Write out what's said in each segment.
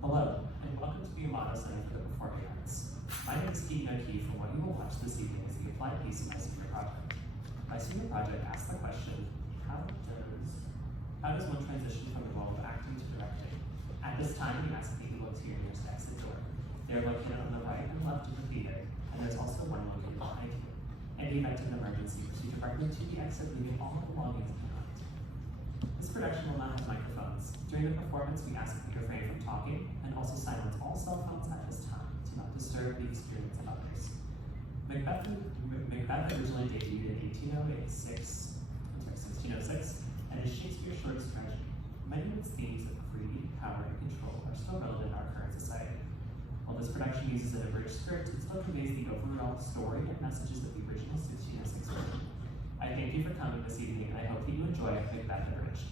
Hello, and welcome to the Amato Center for the Performing Arts. My name is Keegan, and what you will watch this evening is the applied piece of my senior project. My senior project asks the question, how does one transition from the role of acting to directing? At this time, we ask that you look to your nearest exit door. They are located on the right and left of the theater, and there's also one located behind you. In the event of an emergency, proceed directly to the exit, leaving all belongings behind. This production will not have microphones. During the performance, we ask that you refrain from talking and also silence all cell phones at this time to not disturb the experience of others. Macbeth originally debuted in 1606, and is Shakespeare's shortest tragedy. Many of its themes of greed, power, and control are still relevant in our current society. While this production uses an abridged script, it still conveys the overall story and messages of the original 1606 version. I thank you for coming this evening, and I hope that you enjoy Macbeth Abridged.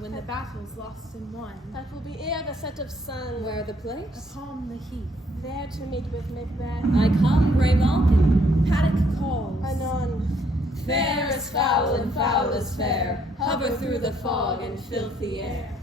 When the battle's lost and won, that will be ere the set of sun. Where the place? Upon the heath. There to meet with Macbeth. I come, brave Malkin. Paddock calls. Anon. Fair is foul and foul is fair. Hover through the fog and filthy air.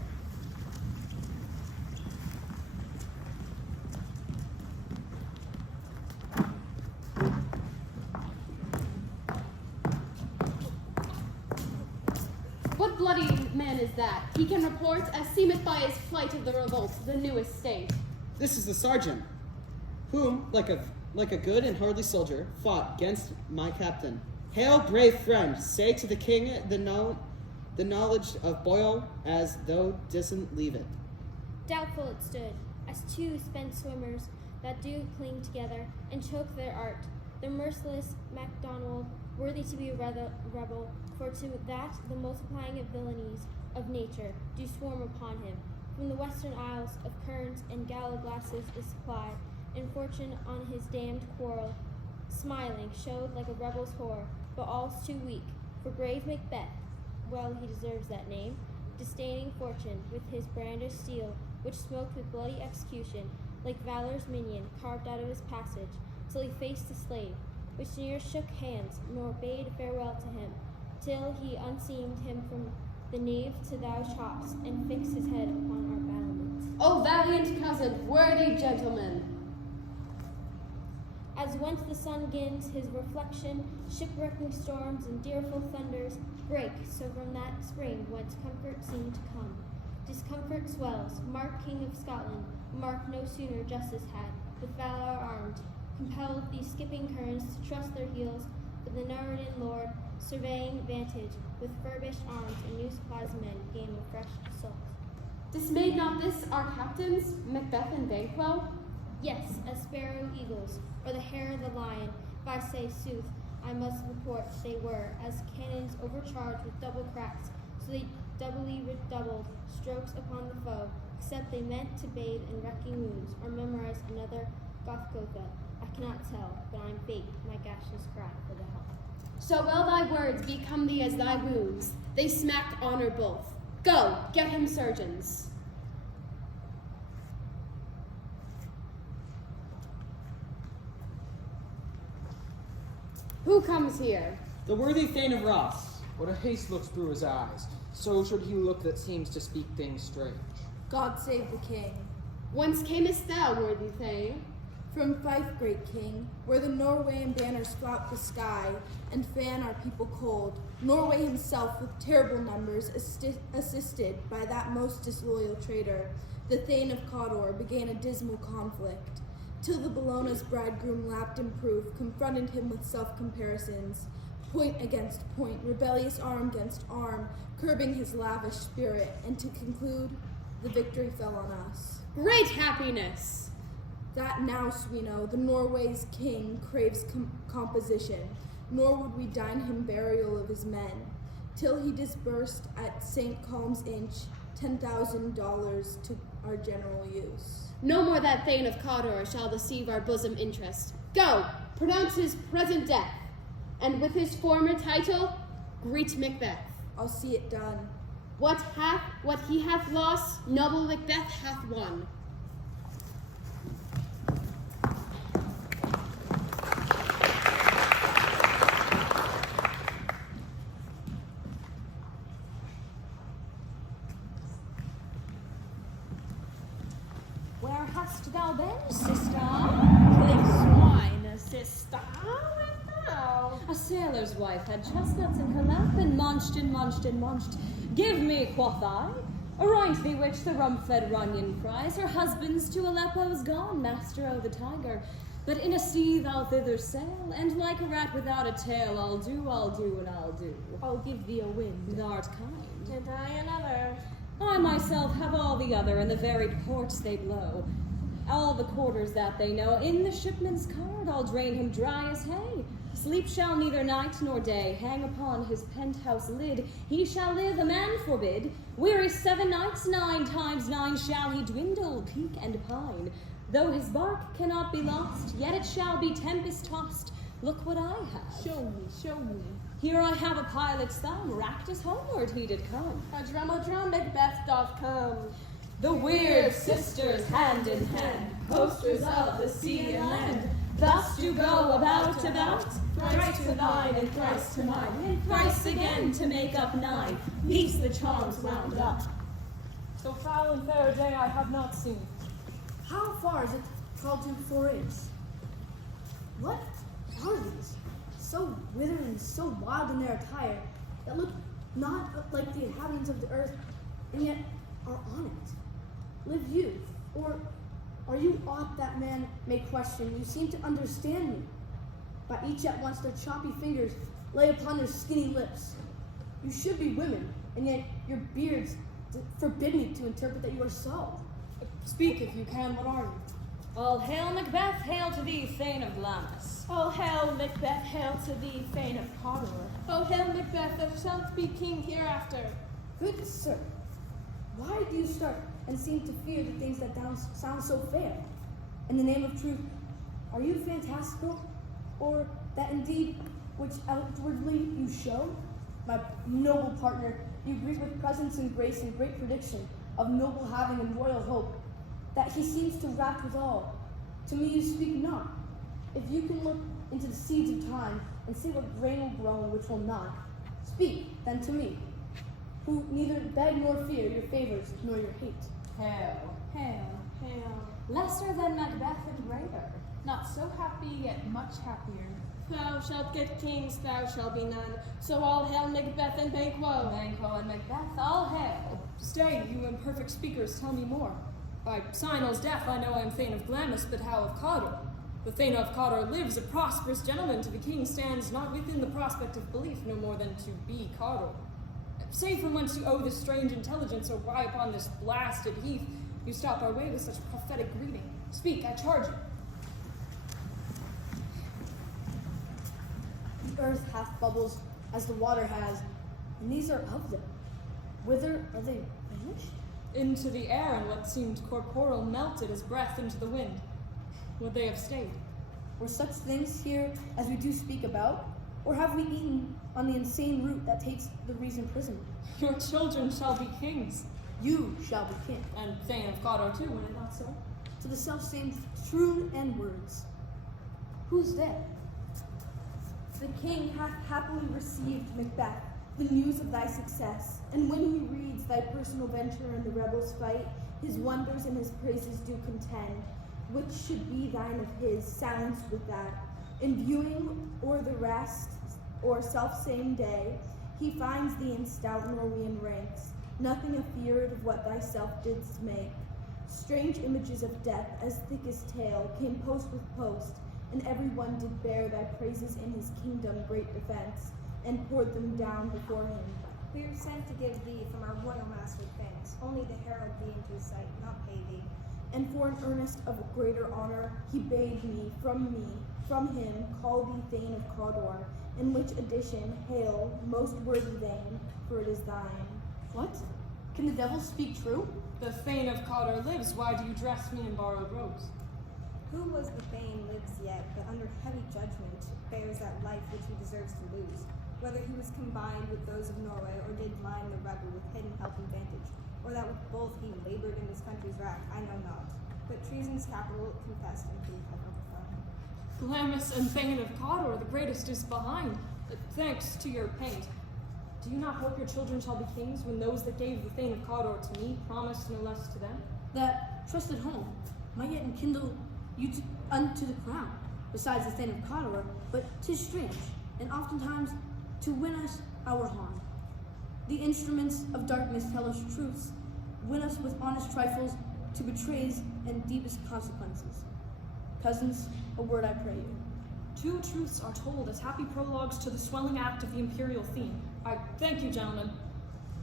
What bloody man is that? He can report, as seemeth by his flight of the revolt, the newest state. This is the sergeant, whom, like a good and hardy soldier, fought against my captain. Hail, brave friend! Say to the king the knowledge of Boyle, as thou didst leave it. Doubtful it stood, as two spent swimmers that do cling together and choke their art. The merciless MacDonald, worthy to be a rebel, for to that the multiplying of villainies of nature do swarm upon him. From the western isles of currents and gallaglasses is supplied, and fortune on his damned quarrel, smiling, showed like a rebel's whore, but all's too weak, for brave Macbeth, well he deserves that name, disdaining fortune with his brandished steel, which smoked with bloody execution, like valor's minion carved out of his passage, till he faced the slave, which ne'er shook hands, nor bade farewell to him, till he unseamed him from the nave to thou chops, and fixed his head upon our battlements. O valiant cousin, worthy gentleman! As whence the sun gins his reflection, shipwrecking storms and fearful thunders break, so from that spring whence comfort seemed to come, discomfort swells. Mark, King of Scotland, Mark no sooner justice had, with valor armed, compelled these skipping currents to trust their heels, but the Northern lord, surveying vantage, with furbished arms and new supplies of men, gain a fresh assault. Dismayed not this our captains, Macbeth and Banquo? Yes, as sparrow eagles, or the hare of the lion, if I say sooth, I must report they were, as cannons overcharged with double cracks, so they doubly redoubled strokes upon the foe, except they meant to bathe in wrecking wounds, or memorize another Gothgotha. I cannot tell, but I'm fate, my gaseous cry for the help. So well thy words become thee as thy wounds, they smack honor both. Go, get him surgeons. Who comes here? The worthy Thane of Ross. What a haste looks through his eyes, so should he look that seems to speak things strange. God save the king. Whence camest thou, worthy Thane? From Fife, great king, where the Norwegian banners flout the sky and fan our people cold. Norway himself, with terrible numbers, assisted by that most disloyal traitor, the Thane of Cawdor, began a dismal conflict, till the Bellona's bridegroom lapped in proof, confronted him with self-comparisons, point against point, rebellious arm against arm, curbing his lavish spirit, and to conclude, the victory fell on us. Great happiness! That nous we know, the Norway's king craves composition, nor would we deign him burial of his men, till he disbursed at St. Colm's Inch $10,000 to our general use. No more that Thane of Cawdor shall deceive our bosom interest. Go, pronounce his present death, and with his former title, greet Macbeth. I'll see it done. What he hath lost, noble Macbeth hath won. Where hast thou been, sister? Killing swine, sister. Where thou? A sailor's wife had chestnuts in her lap, and munched and munched and munched. Give me, quoth I. Aright thee which the rum-fed Runyon cries, her husband's to Aleppo's gone, master o' the tiger. But in a sea thou thither sail, and like a rat without a tail, I'll do, and I'll do. I'll give thee a wind. Thou'rt kind. And I another. I myself have all the other, and the very ports they blow. All the quarters that they know. In the shipman's card I'll drain him dry as hay. Sleep shall neither night nor day hang upon his penthouse lid. He shall live, a man forbid. Weary 7 nights, 9 times 9 shall he dwindle, peak and pine. Though his bark cannot be lost, yet it shall be tempest-tossed. Look what I have. Show me, show me. Here I have a pilot's thumb, racked as homeward he did come. A drum, Macbeth doth come. The weird sisters, hand in hand, coasters of the sea and land, thus do go about, thrice to thine and thrice to mine, and thrice again to make up 9, piece the charms wound up. So foul and fair a day I have not seen. How far is it called to 4 inches? What are these? So withered and so wild in their attire, that look not like the inhabitants of the earth, and yet are on it. Live you, or are you aught that man may question? You seem to understand me. By each at once their choppy fingers lay upon their skinny lips. You should be women, and yet your beards forbid me to interpret that you are so. Speak if you can, what are you? All hail Macbeth, hail to thee, Thane of Glamis. Oh, hail, Macbeth, hail to thee, Thane of Cawdor. Oh, hail, Macbeth, thou shalt be king hereafter. Good sir, why do you start and seem to fear the things that sound so fair? In the name of truth, are you fantastical, or that indeed which outwardly you show? My noble partner, you greet with presence and grace and great prediction of noble having and royal hope, that he seems to rapt withal. To me you speak not. If you can look into the seeds of time and see what grain will grow and which will not, speak then to me, who neither beg nor fear your favors nor your hate. Hail. Hail, hail. Lesser than Macbeth and greater. Not so happy, yet much happier. Thou shalt get kings, thou shalt be none. So all hail Macbeth and Banquo. Banquo and Macbeth, all hail. Stay, you imperfect speakers, tell me more. By Sinel's death I know I am Thane of Glamis, but how of Cawdor? The Thane of Cawdor lives, a prosperous gentleman, to the king stands not within the prospect of belief, no more than to be Cawdor. Say from whence you owe this strange intelligence, or why upon this blasted heath you stop our way with such prophetic greeting. Speak, I charge you. The earth hath bubbles as the water has, and these are of them. Whither are they vanished? Into the air, and what seemed corporeal melted as breath into the wind. Would they have stayed? Were such things here as we do speak about? Or have we eaten on the insane root that takes the reason prisoner? Your children shall be kings. You shall be king. And Thane of Cawdor too, when I thought so. To the self-same true and words. Who's there? The king hath happily received, Macbeth, the news of thy success, and when he reads thy personal venture in the rebels' fight, his wonders and his praises do contend. Which should be thine of his sounds with that. In viewing o'er the rest, or self-same day, he finds thee in stout Norwegian ranks, nothing afeard of what thyself didst make. Strange images of death, as thick as tale, came post with post, and every one did bear thy praises in his kingdom great defense, and poured them down before him. We are sent to give thee from our royal master thanks, only to herald thee into his sight, not pay thee. and for an earnest of a greater honor, he bade me, from him, call thee Thane of Cawdor, in which addition, hail, most worthy Thane, for it is thine. What? Can the devil speak true? The Thane of Cawdor lives. Why do you dress me in borrowed robes? Who was the Thane lives yet, but under heavy judgment bears that life which he deserves to lose. Whether he was combined with those of Norway, or did line the rebel with hidden help and vantage, or that with both he labored in his country's wrack, I know not. But treason's capital confessed and proof have overthrown. Glamis and Thane of Cawdor, the greatest is behind. Thanks to your paint. Do you not hope your children shall be kings when those that gave the Thane of Cawdor to me promised no less to them? That trusted home might yet enkindle you unto the crown, besides the Thane of Cawdor, but 'tis strange, and oftentimes to win us our harm. The instruments of darkness tell us truths, win us with honest trifles to betrays and deepest consequences. Cousins, a word I pray you. Two truths are told as happy prologues to the swelling act of the imperial theme. I thank you, gentlemen.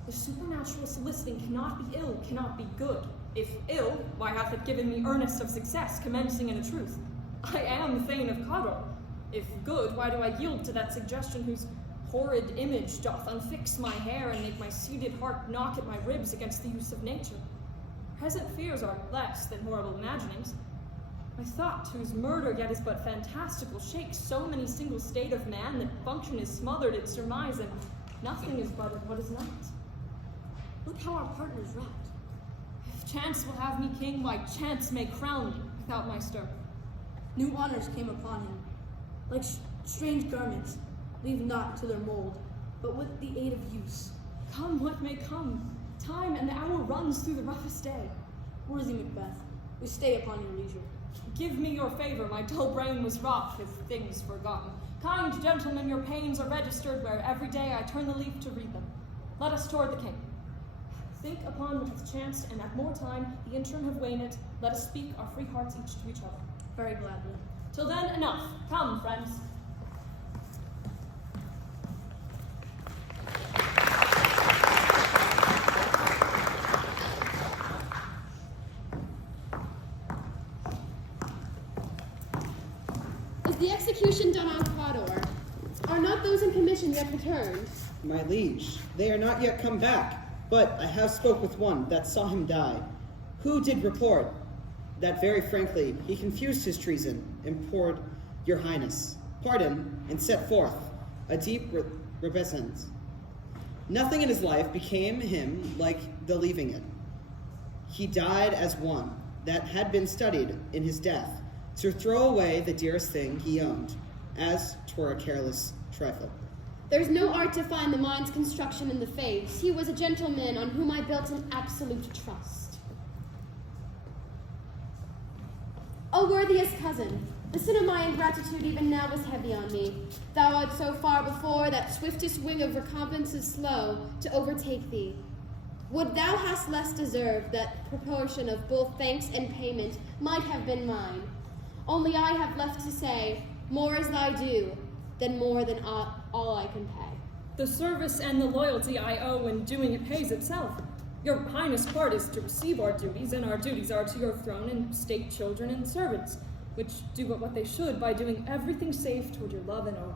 The supernatural soliciting cannot be ill, cannot be good. If ill, why hath it given me earnest of success, commencing in a truth? I am Thane of Cawdor. If good, why do I yield to that suggestion whose horrid image doth unfix my hair and make my seated heart knock at my ribs against the use of nature? Present fears are less than horrible imaginings. My thought, whose murder yet is but fantastical, shakes so many single state of man that function is smothered in surmise, and nothing is but what is not. Look how our partners wrapped. If chance will have me king, why chance may crown me without my stir. New honors came upon him, like strange garments, leave not to their mold, but with the aid of use. Come what may come, time and the hour runs through the roughest day. Worthy Macbeth, we stay upon your leisure. Give me your favor, my dull brain was wrought with things forgotten. Kind gentlemen, your pains are registered where every day I turn the leaf to read them. Let us toward the king. Think upon what hath chanced, and at more time, the interim have waned, let us speak our free hearts each to each other. Very gladly. Till then, enough. Come, friends. Is the execution done on Cawdor? Are not those in commission yet returned? My liege, they are not yet come back, but I have spoke with one that saw him die, who did report that very frankly he confused his treason, implored your highness pardon, and set forth a deep repentance. Nothing in his life became him like the leaving it. He died as one that had been studied in his death to throw away the dearest thing he owned, as 'twere a careless trifle. There's no art to find the mind's construction in the face. He was a gentleman on whom I built an absolute trust. O worthiest cousin, the sin of my ingratitude even now was heavy on me. Thou art so far before that swiftest wing of recompense is slow to overtake thee. Would thou hast less deserved, that proportion of both thanks and payment might have been mine. Only I have left to say, more is thy due, than more than all I can pay. The service and the loyalty I owe in doing it pays itself. Your highness' part is to receive our duties, and our duties are to your throne and state children and servants, which do but what they should by doing everything safe toward your love and honor.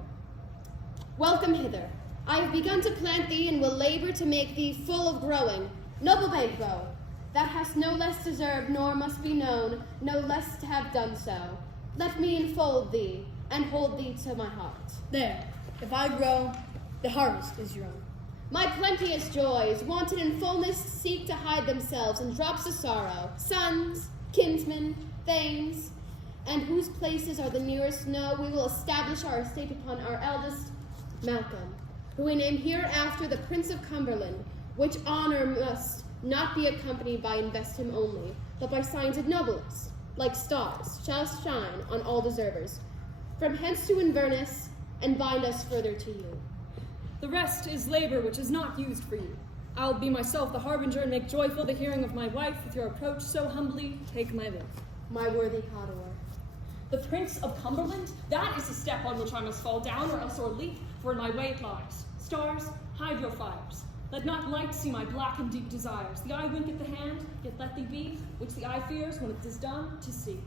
Welcome hither. I have begun to plant thee and will labor to make thee full of growing. Noble Banquo, thou hast no less deserved nor must be known, no less to have done so. Let me enfold thee and hold thee to my heart. There, if I grow, the harvest is your own. My plenteous joys, wanted in fullness, seek to hide themselves in drops of sorrow. Sons, kinsmen, thanes, and whose places are the nearest know, we will establish our estate upon our eldest, Malcolm, who we name hereafter the Prince of Cumberland, which honor must not be accompanied by invest him only, but by signs of nobleness, like stars, shall shine on all deservers, from hence to Inverness, and bind us further to you. The rest is labor which is not used for you. I'll be myself the harbinger and make joyful the hearing of my wife with your approach so humbly take my leave. My worthy Cawdor. The Prince of Cumberland? That is a step on which I must fall down or else o'erleap, for in my way it lies. Stars, hide your fires. Let not light see my black and deep desires. The eye wink at the hand, yet let thee be, which the eye fears when it is done to see.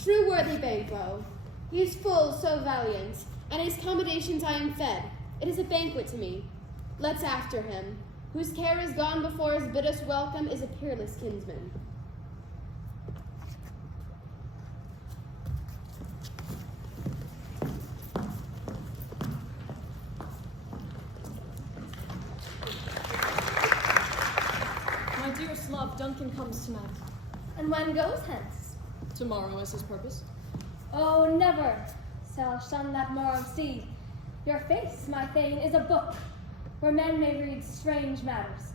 True worthy Banquo, he is full so valiant, and his commendations I am fed. It is a banquet to me. Let's after him. Whose care is gone before us bid us welcome is a peerless kinsman. My dearest love, Duncan comes tonight. And when goes hence? Tomorrow is his purpose. Oh, never shall shun that morrow see. Your face, my thane, is a book, where men may read strange matters.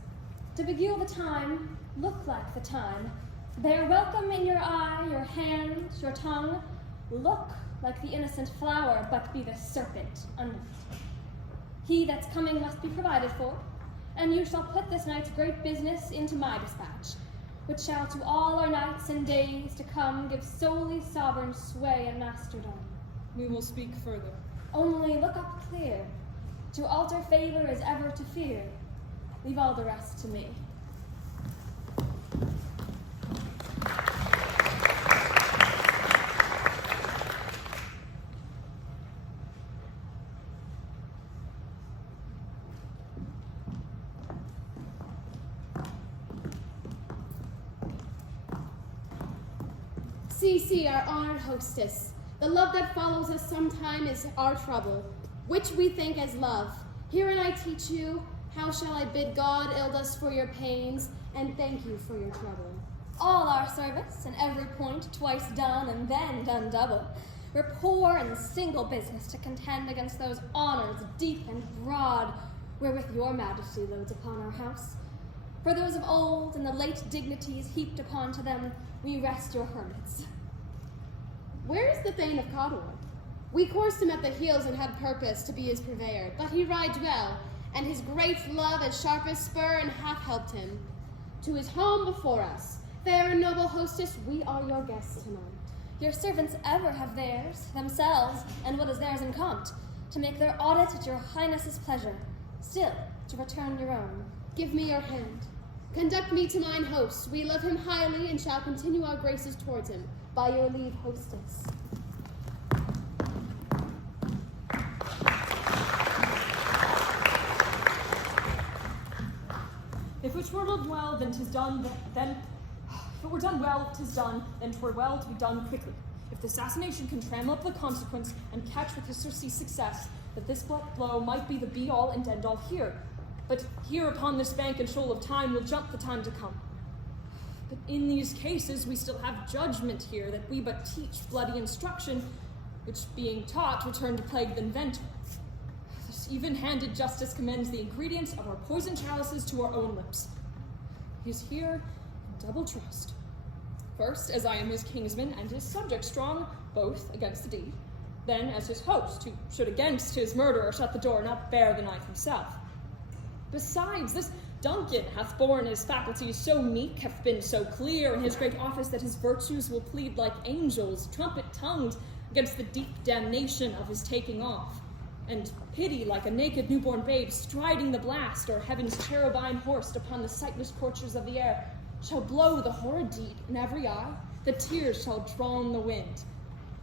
To beguile the time, look like the time. Bear welcome in your eye, your hand, your tongue. Look like the innocent flower, but be the serpent under it. He that's coming must be provided for, and you shall put this night's great business into my dispatch, which shall to all our nights and days to come give solely sovereign sway and masterdom. We will speak further. Only look up clear. To alter favor is ever to fear. Leave all the rest to me. See, our honored hostess. The love that follows us sometime is our trouble, which we think as love. Herein I teach you, how shall I bid God ild us for your pains, and thank you for your trouble. All our service, and every point twice done and then done double. We're poor and single business to contend against those honors deep and broad, wherewith your majesty loads upon our house. For those of old and the late dignities heaped upon to them, we rest your hermits. Where is the Thane of Cawdor? We coursed him at the heels and had purpose to be his purveyor, but he rides well, and his great love as sharp as spur and hath helped him. To his home before us. Fair and noble hostess, we are your guests tonight. Your servants ever have theirs, themselves, and what is theirs in compt, to make their audit at your highness's pleasure, still to return your own. Give me your hand. Conduct me to mine host. We love him highly, and shall continue our graces towards him. By your leave, hostess. If it were done well, then 'tis done, then if it were done well, 'tis done, then 'twere well to be done quickly. If the assassination can tram up the consequence and catch with his surcease success, that this blow might be the be-all and end-all here. But here upon this bank and shoal of time will jump the time to come. But in these cases we still have judgment here, that we but teach bloody instruction, which being taught return to plague the inventor. This even-handed justice commends the ingredients of our poison chalices to our own lips. He is here in double trust. First, as I am his kingsman and his subject strong, both against the deed. Then as his host, who should against his murderer shut the door, not bear the knife himself. Besides, this Duncan hath borne his faculties so meek, hath been so clear in his great office, that his virtues will plead like angels, trumpet-tongued, against the deep damnation of his taking off, and pity like a naked newborn babe striding the blast, or heaven's cherubine horsed upon the sightless courtiers of the air, shall blow the horrid deed in every eye, the tears shall drawn the wind.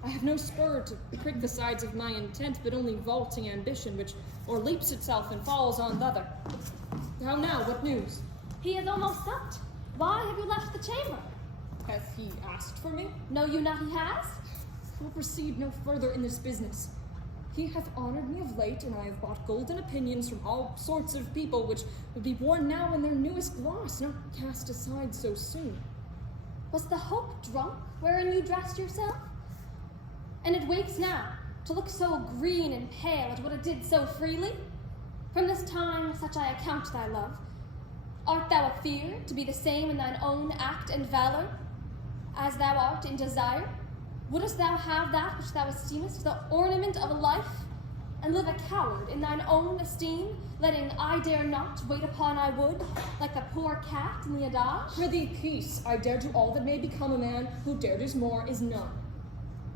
I have no spur to prick the sides of my intent, but only vaulting ambition, which o'erleaps itself and falls on the other. How now, what news? He is almost supped. Why have you left the chamber? Hath he asked for me? Know you not he has? We'll proceed no further in this business. He hath honored me of late, and I have bought golden opinions from all sorts of people, which would be worn now in their newest gloss, not cast aside so soon. Was the hope drunk wherein you dressed yourself? And it wakes now, to look so green and pale at what it did so freely? From this time such I account thy love. Art thou afeard to be the same in thine own act and valor, as thou art in desire? Wouldst thou have that which thou esteemest the ornament of a life, and live a coward in thine own esteem, letting I dare not wait upon I would, like the poor cat in the adage? Prithee, peace. I dare do all that may become a man, who dare does more is none.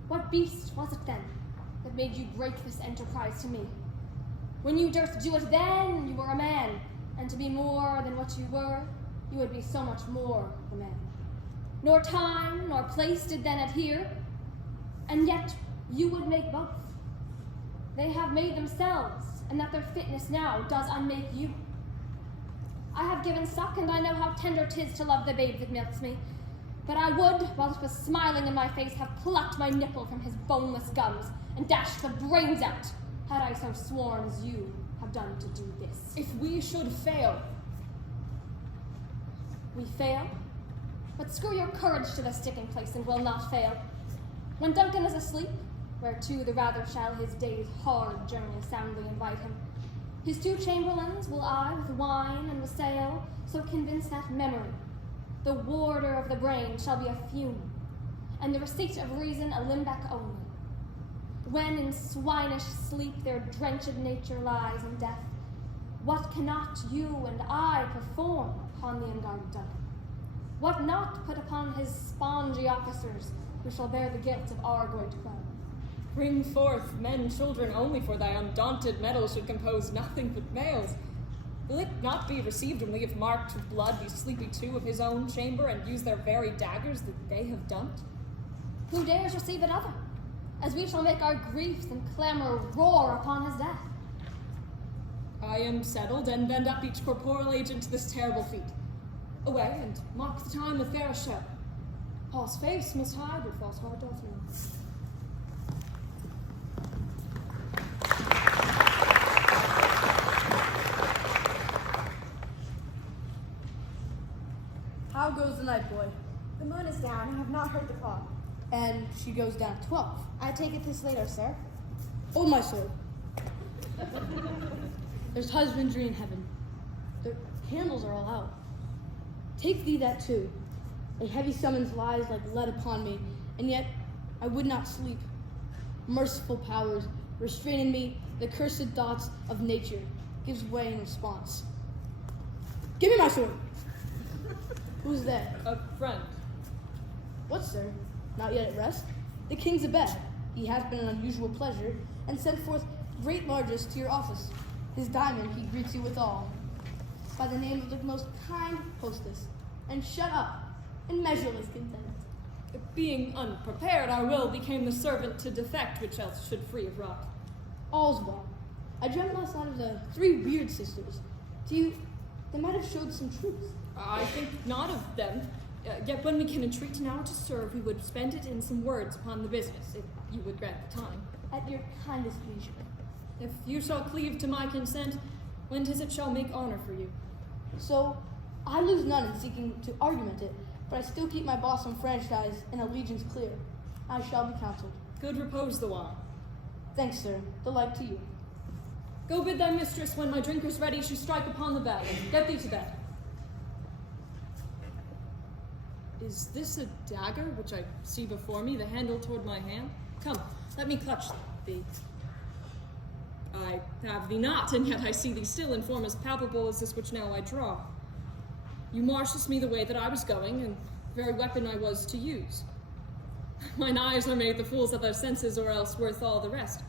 What beast was it then that that made you break this enterprise to me. When you durst do it then, you were a man. and to be more than what you were, you would be so much more the man. Nor time nor place did then adhere, and yet you would make both. They have made themselves, and that their fitness now does unmake you. I have given suck, and I know how tender 'tis to love the babe that milks me. But I would, while it was smiling in my face, have plucked my nipple from his boneless gums and dashed the brains out, had I so sworn as you have done to do this. If we should fail, We fail? But screw your courage to the sticking place and will not fail. When Duncan is asleep, whereto the rather shall his day's hard journey soundly invite him, his 2 chamberlains will I with wine and wassail so convince that memory, the warder of the brain, shall be a fume, and the receipt of reason a limbeck only. When in swinish sleep their drenched nature lies in death, what cannot you and I perform upon the unguarded Duncan? What not put upon his spongy officers, who shall bear the guilt of our great crime? bring forth men, children only, for thy undaunted mettle should compose nothing but males. Will it not be received when we have marked with blood these sleepy 2 of his own chamber, and use their very daggers that they have dumped? Who dares receive another? As we shall make our griefs and clamor roar upon his death. I am settled, and bend up each corporal agent to this terrible feat. Away, and mark the time with fair show. False face must hide what false heart doth know. How goes the night, boy? The moon is down. I have not heard the clock. And she goes down at 12. I take it this later, sir. Oh, my sword. There's husbandry in heaven. The candles are all out. Take thee that too. A heavy summons lies like lead upon me, and yet I would not sleep. Merciful powers restrain in me the cursed thoughts of nature, gives way in response. Give me my sword. Who's there? A friend. What, sir? Not yet at rest? The king's abed. He hath been an unusual pleasure, and sent forth great largesse to your office. His diamond he greets you withal, by the name of the most kind hostess, and shut up in measureless content. Being unprepared, our will became the servant to defect, which else should free of rot. All's well. I dreamt last night of the 3 weird sisters. To you, they might have showed some truth. I think not of them. Yet when we can entreat now to serve, we would spend it in some words upon the business, if you would grant the time. At your kindest leisure. If you shall cleave to my consent, when 'tis it shall make honor for you. So, I lose none in seeking to argument it, but I still keep my bosom franchise and allegiance clear. I shall be counseled. Good repose the while. Thanks, sir. The like to you. Go bid thy mistress, when my drinker's ready, she strike upon the bell. Get thee to bed. Is this a dagger, which I see before me, the handle toward my hand? Come, let me clutch thee. I have thee not, and yet I see thee still in form as palpable as this which now I draw. You marshalled me the way that I was going, and the very weapon I was to use. Mine eyes are made the fools of their senses, or else worth all the rest.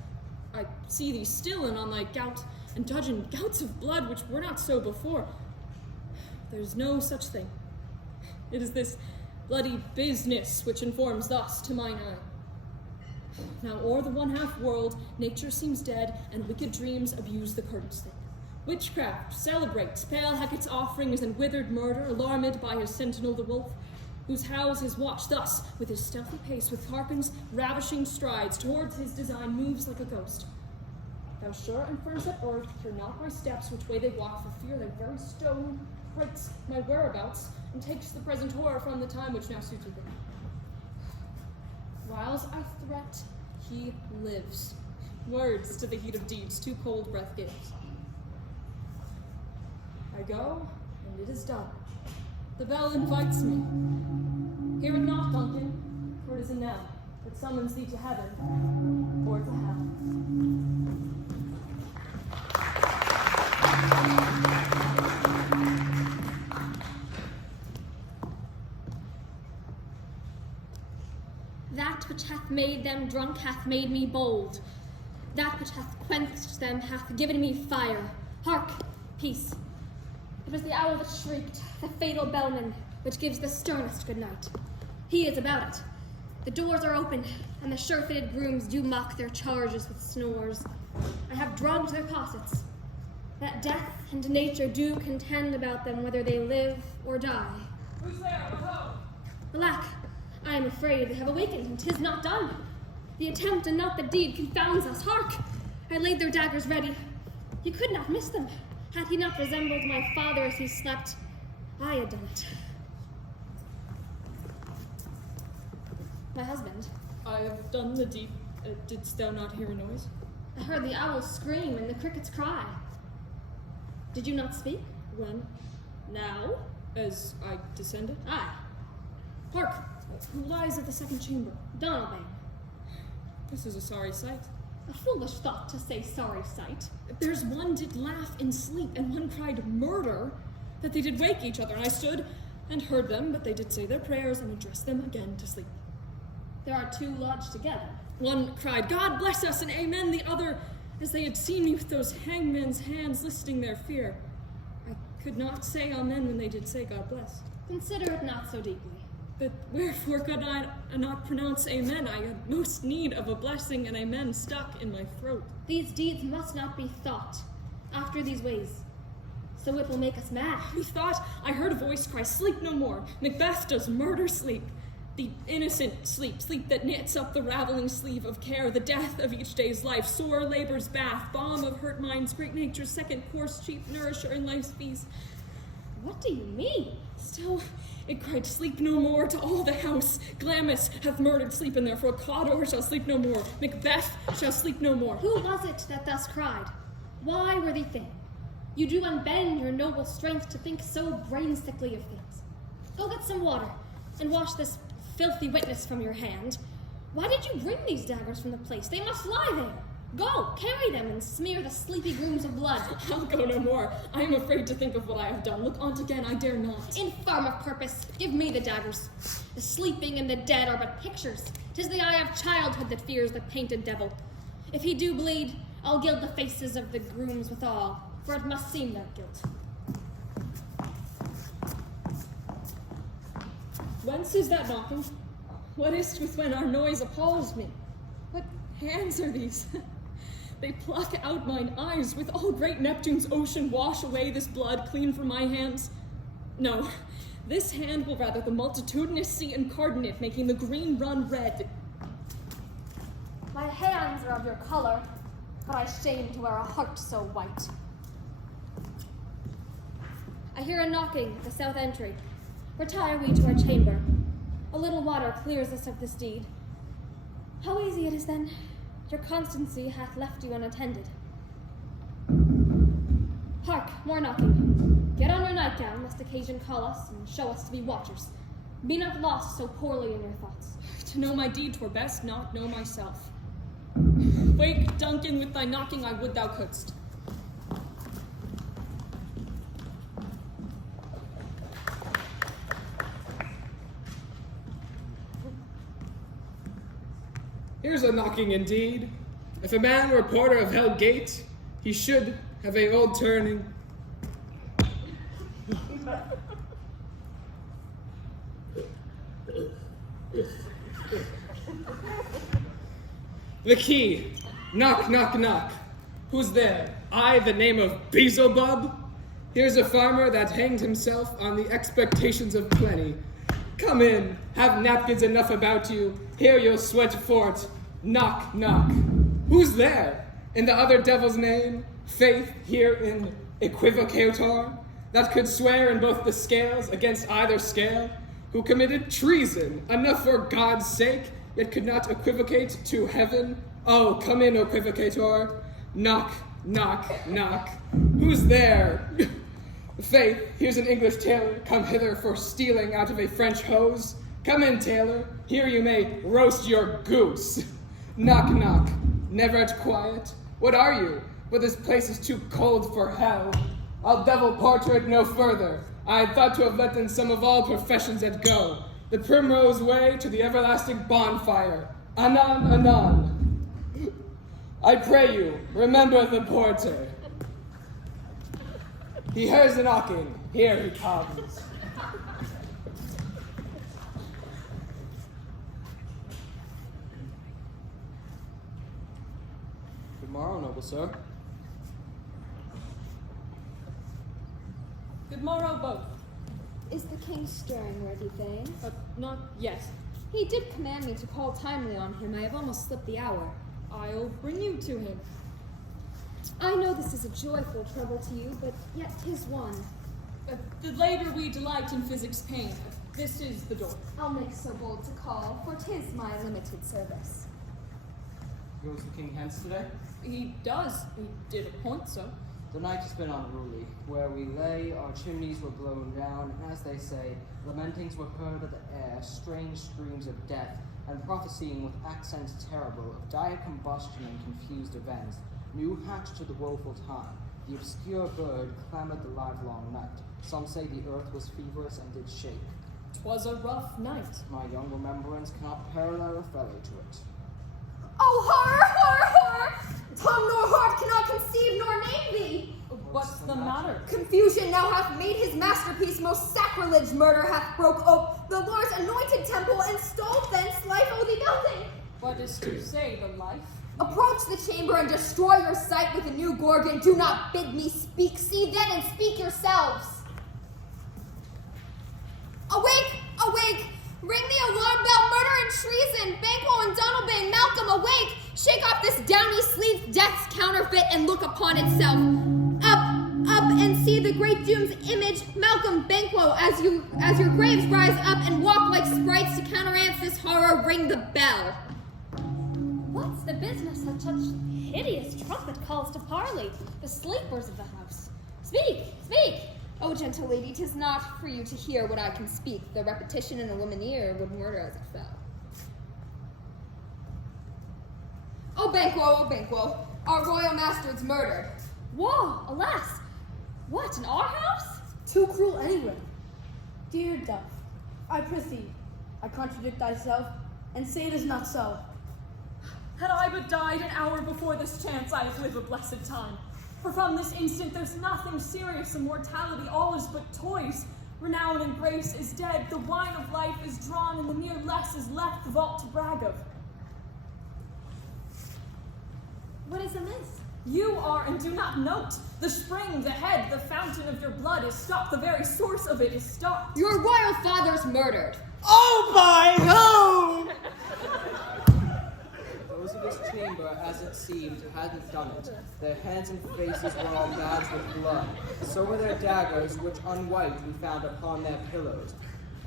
I see thee still, and on thy gout, and judge in gouts of blood which were not so before. There's no such thing. It is this bloody business which informs thus to mine eye. Now o'er the 1/2 world, nature seems dead, and wicked dreams abuse the curtain's thick. Witchcraft celebrates pale Hecate's offerings, and withered murder, alarmed by his sentinel the wolf, whose howls his watch thus, with his stealthy pace, with Tarquin's ravishing strides, towards his design moves like a ghost. Thou sure and firm set earth, hear not my steps, which way they walk, for fear thy very stone frights my whereabouts, and takes the present horror from the time which now suited thee. Whiles I threat, he lives. Words to the heat of deeds, too cold breath gives. I go, and it is done. The bell invites me. Hear it not, Duncan, for it is a knell that summons thee to heaven or to hell. That which hath made them drunk hath made me bold. That which hath quenched them hath given me fire. Hark, peace. was the owl that shrieked, the fatal bellman, which gives the sternest good night. He is about it. The doors are open, and the sure-fitted grooms do mock their charges with snores. I have drugged their possets, that death and nature do contend about them whether they live or die. Who's there? Whoa! Alack, I am afraid they have awakened, and 'tis not done. The attempt and not the deed confounds us. Hark! I laid their daggers ready. You could not miss them. Had he not resembled my father as he slept, I had done it. My husband. I have done the deed. Didst thou not hear a noise? I heard the owls scream and the crickets cry. Did you not speak? When? Now? As I descended? Aye. Hark! Who lies at the second chamber? Donalbain. This is a sorry sight. A foolish thought to say sorry sight. There's one did laugh in sleep, and one cried murder, that they did wake each other, and I stood and heard them, but they did say their prayers and addressed them again to sleep. There are two lodged together. One cried, God bless us, and amen. The other, as they had seen me with those hangman's hands listening their fear. I could not say amen when they did say God bless. Consider it not so deeply. But wherefore could I not pronounce amen? I had most need of a blessing, and amen stuck in my throat. These deeds must not be thought after these ways, so it will make us mad. Methought I heard a voice cry, sleep no more. Macbeth does murder sleep. The innocent sleep, sleep that knits up the raveling sleeve of care, the death of each day's life, sore labor's bath, balm of hurt minds, great nature's second course, chief nourisher in life's feast. What do you mean? Still, it cried, sleep no more to all the house. Glamis hath murdered sleep, and therefore Cawdor shall sleep no more. Macbeth shall sleep no more. Who was it that thus cried? Why, worthy thing? You do unbend your noble strength to think so brain-sickly of things. Go get some water, and wash this filthy witness from your hand. Why did you bring these daggers from the place? They must lie there. Go, carry them, and smear the sleepy grooms of blood. I'll go no more. I am afraid to think of what I have done. Look on't again, I dare not. Infirm of purpose, give me the daggers. The sleeping and the dead are but pictures. 'Tis the eye of childhood that fears the painted devil. If he do bleed, I'll gild the faces of the grooms withal, for it must seem their guilt. Whence is that knocking? What is't with when our noise appalls me? What hands are these? They pluck out mine eyes. With all great Neptune's ocean wash away this blood clean from my hands? No, this hand will rather the multitudinous sea incarnate it, making the green run red. My hands are of your color, but I shame to wear a heart so white. I hear a knocking at the south entry. Retire we to our chamber. A little water clears us of this deed. How easy it is then. Your constancy hath left you unattended. Hark, more knocking. Get on your nightgown, lest occasion call us and show us to be watchers. Be not lost so poorly in your thoughts. To know my deed, 'twere best not know myself. Wake, Duncan, with thy knocking, I would thou couldst. Here's a knocking indeed. If a man were porter of Hell Gate, he should have a old turning. The key. Knock, knock, knock. Who's there? I, the name of Beelzebub? Here's a farmer that hanged himself on the expectations of plenty. Come in, have napkins enough about you. Here you'll sweat for't. Knock, knock. Who's there? In the other devil's name, faith here in equivocator, that could swear in both the scales against either scale, who committed treason, enough for God's sake, yet could not equivocate to heaven. Oh, come in, equivocator. Knock, knock, knock. Who's there? Faith, here's an English tailor, come hither for stealing out of a French hose. Come in, tailor, here you may roast your goose. Knock, knock, never at quiet. What are you? But this place is too cold for hell. I'll devil portrait no further. I had thought to have let in some of all professions that go. The primrose way to the everlasting bonfire. Anon, anon. I pray you, remember the porter. He hears the knocking. Here he comes. Good morrow, noble sir. Good morrow, both. Is the king stirring, worthy Thane? Not yet. He did command me to call timely on him. I have almost slipped the hour. I'll bring you to him. I know this is a joyful trouble to you, but yet 'tis one. The labor we delight in physics pain. This is the door. I'll make so bold to call, for 'tis my limited service. Goes the king hence today? He does. He did appoint so. The night has been unruly. Where we lay, our chimneys were blown down, and as they say, lamentings were heard of the air, strange screams of death, and prophesying with accents terrible of dire combustion and confused events. New hatched to the woeful time. The obscure bird clamoured the livelong night. Some say the earth was feverish and did shake. 'Twas a rough night. My young remembrance cannot parallel a fellow to it. Oh, horror, horror, horror! Tongue nor heart cannot conceive nor name thee. What's the matter? Confusion now hath made his masterpiece, most sacrilege murder hath broke ope the Lord's anointed temple, and stole thence life o' the building. What is to say the life? Approach the chamber and destroy your sight with a new Gorgon. Do not bid me speak. See then and speak yourselves. Awake, awake! Ring the alarm bell, murder and treason! Banquo and Donalbain, Malcolm, awake! Shake off this downy sleep, death's counterfeit, and look upon itself. Up, and see the great doom's image. Malcolm, Banquo, as your graves rise up and walk like sprites to counterance this horror, ring the bell. What's the business of such hideous trumpet calls to parley, the sleepers of the house? Speak, speak! O gentle lady, 'tis not for you to hear what I can speak. The repetition in a woman ear would murder as it fell. O Banquo, our royal master is murdered. Woe, alas! What, in our house? Too cruel anyway. Dear dove, I prithee, I contradict thyself, and say it is not so. Had I but died an hour before this chance, I have lived a blessed time. For from this instant there's nothing serious in mortality, all is but toys. Renown and grace is dead, the wine of life is drawn, and the mere less is left the vault to brag of. What is amiss? You are and do not note. The spring, the head, the fountain of your blood is stopped, the very source of it is stopped. Your royal father's murdered. Oh by whom? Those of this chamber, as it seemed, hadn't done it. Their hands and faces were all badged with blood. So were their daggers, which unwiped we found upon their pillows.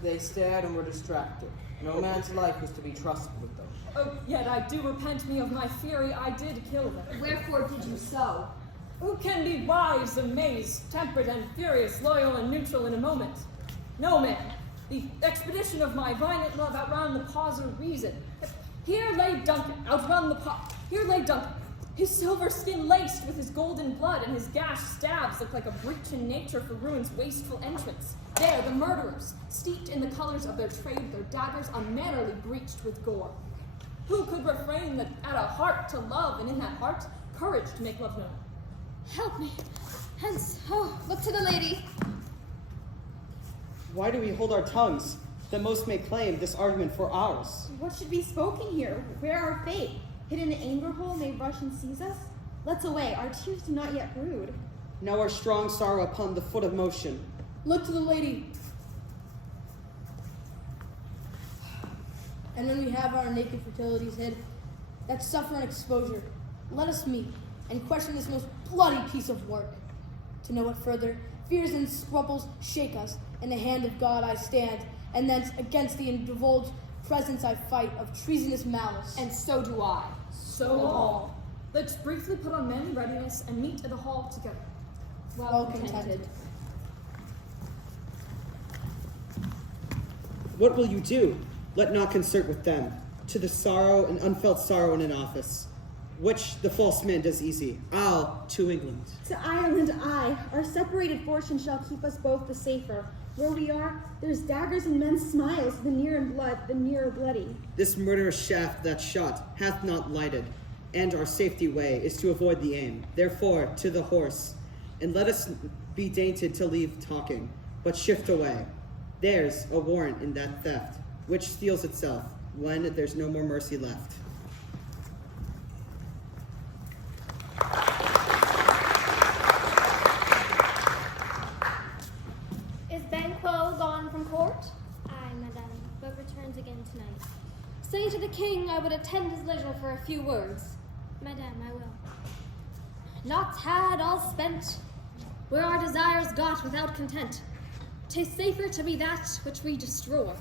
They stared and were distracted. No man's life was to be trusted with them. Oh, yet I do repent me of my fury, I did kill them. Wherefore did you so? Who can be wise, amazed, temperate and furious, loyal and neutral in a moment? No man. The expedition of my violent love outran the cause of reason. Here lay Duncan, outrun the pot. Here lay Duncan, his silver skin laced with his golden blood, and his gashed stabs looked like a breach in nature for ruin's wasteful entrance. There, the murderers, steeped in the colors of their trade, their daggers unmannerly breached with gore. Who could refrain that at a heart to love, and in that heart, courage to make love known? Help me. Hence, oh, look to the lady. Why do we hold our tongues? The most may claim this argument for ours. What should be spoken here? Where our fate? Hidden in anger hole may rush and seize us? Let's away, our tears do not yet brood. Now our strong sorrow upon the foot of motion. Look to the lady. And when we have our naked fertilities hid, that suffer and exposure, let us meet and question this most bloody piece of work. To know what further fears and scruples shake us, in the hand of God I stand, and thence against the indivulged presence I fight of treasonous malice. And so do I. So all. Let's briefly put on men in readiness and meet at the hall together. Well contented. What will you do? Let not concert with them. To the sorrow and unfelt sorrow in an office, which the false man does easy. I'll to England. To Ireland, our separated fortune shall keep us both the safer. Where we are, there's daggers and men's smiles, the near in blood, the nearer bloody. This murderous shaft that shot hath not lighted, and our safety way is to avoid the aim. Therefore, to the horse, and let us be dainted to leave talking, but shift away. There's a warrant in that theft, which steals itself when there's no more mercy left. Is Banquo gone from court? Aye, madame, but returns again tonight. Say to the king I would attend his leisure for a few words. Madame, I will. Not had, all spent, where our desires got without content. 'Tis safer to be that which we destroy,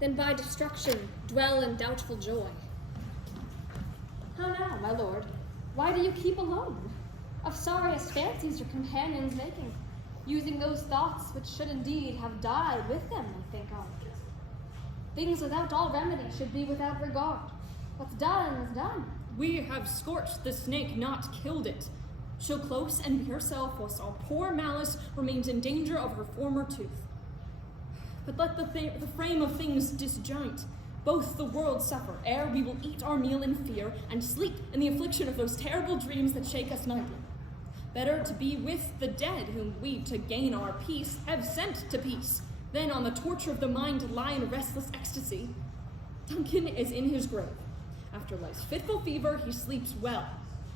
than by destruction dwell in doubtful joy. How now, my lord? Why do you keep alone? Of sorriest fancies your companions making, using those thoughts which should indeed have died with them, I think of. Things without all remedy should be without regard. What's done is done. We have scorched the snake, not killed it. She'll close and be herself, whilst our poor Malice remains in danger of her former tooth. But let the frame of things disjoint. Both the worlds suffer, ere we will eat our meal in fear, and sleep in the affliction of those terrible dreams that shake us nightly. Better to be with the dead, whom we, to gain our peace, have sent to peace, than on the torture of the mind to lie in restless ecstasy. Duncan is in his grave. After life's fitful fever, he sleeps well.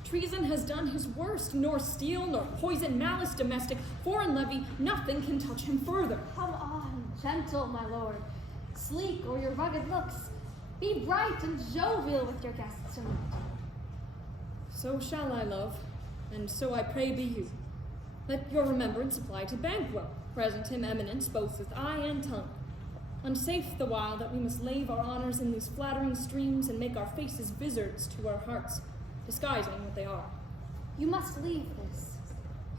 Treason has done his worst, nor steel, nor poison, malice domestic, foreign levy, nothing can touch him further. Come on, gentle, my lord. Sleek or your rugged looks. Be bright and jovial with your guests tonight. So shall I, love, and so I pray be you. Let your remembrance apply to Banquo, present him eminence both with eye and tongue. Unsafe the while that we must lave our honors in these flattering streams and make our faces vizards to our hearts, disguising what they are. You must leave this.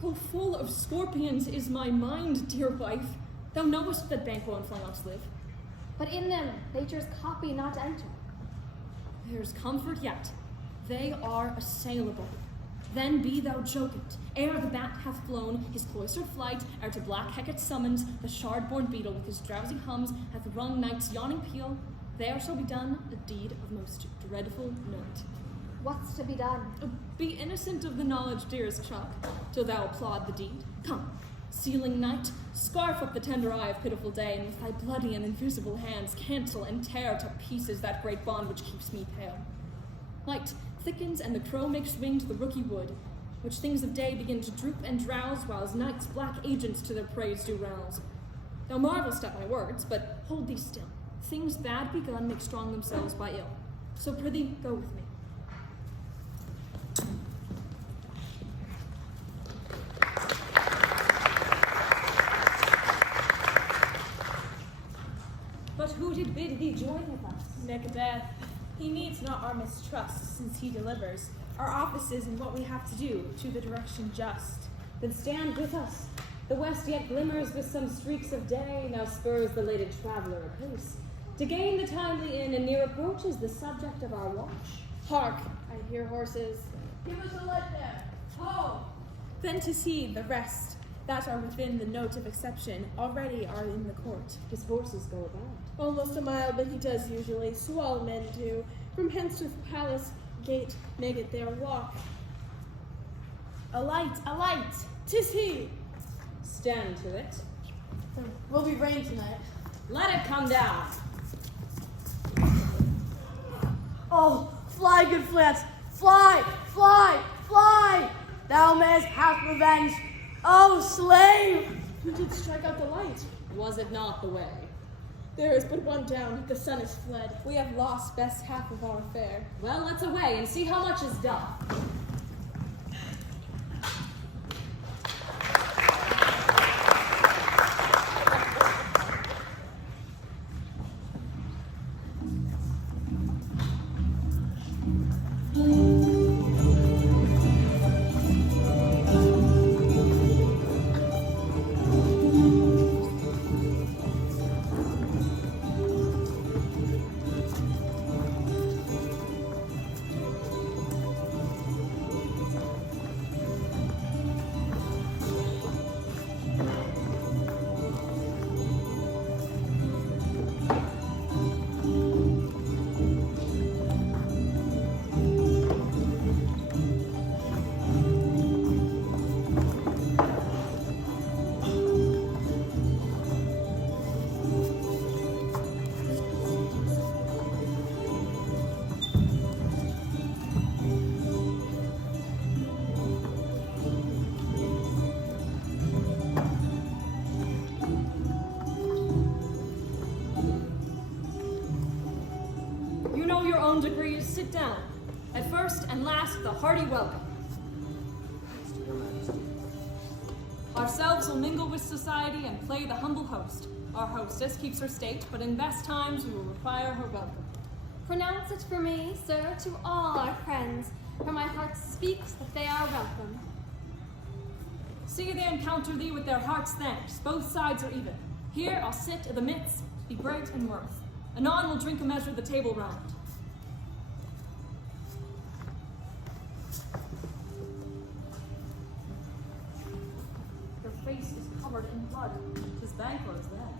Oh, full of scorpions is my mind, dear wife. Thou knowest that Banquo and Fleance live. But in them nature's copy not enter. There's comfort yet. They are assailable. Then be thou jocund, ere the bat hath flown his cloistered flight, ere to black Hecate's summons the shard-born beetle with his drowsy hums hath rung night's yawning peal, there shall be done a deed of most dreadful note. What's to be done? Be innocent of the knowledge, dearest Chuck, till thou applaud the deed. Come, sealing night, scarf up the tender eye of pitiful day, and with thy bloody and invisible hands cancel and tear to pieces that great bond which keeps me pale. Light thickens, and the crow makes wing to the rooky wood, which things of day begin to droop and drowse, whiles night's black agents to their praise do rouse. Thou marvelst at my words, but hold thee still. Things bad begun make strong themselves by ill. So prithee, go with me. But who did bid thee join with us? Macbeth. He needs not our mistrust, since he delivers our offices and what we have to do to the direction just. Then stand with us. The west yet glimmers with some streaks of day, now spurs the lated traveler apace. To gain the timely inn, and near approaches the subject of our watch. Hark, I hear horses. Give us a light there. Ho! Then to see the rest that are within the note of exception already are in the court. His horses go about. Almost a mile, but he does usually, so all men do. From hence to the palace gate make it their walk. A light, 'tis he! Stand to it. Will be rain tonight. Let it come down. Oh, fly, good Fleance! Fly, fly, fly! Thou mayest have revenge. Oh, slave! You did strike out the light. Was it not the way? There is but one down. The sun is fled. We have lost best half of our fare. Well, let's away and see how much is done. you know your own degrees. Sit down. At first and last, the hearty welcome. Thanks to your majesty. Ourselves will mingle with society and play the humble host. Our hostess keeps her state, but in best times we will require her welcome. Pronounce it for me, sir, to all our friends, for my heart speaks that they are welcome. See they encounter thee with their hearts' thanks. Both sides are even. Here I'll sit i' the midst, be great and worth. Anon we'll drink a measure the table round. Your face is covered in blood. 'Tis Banquo's then.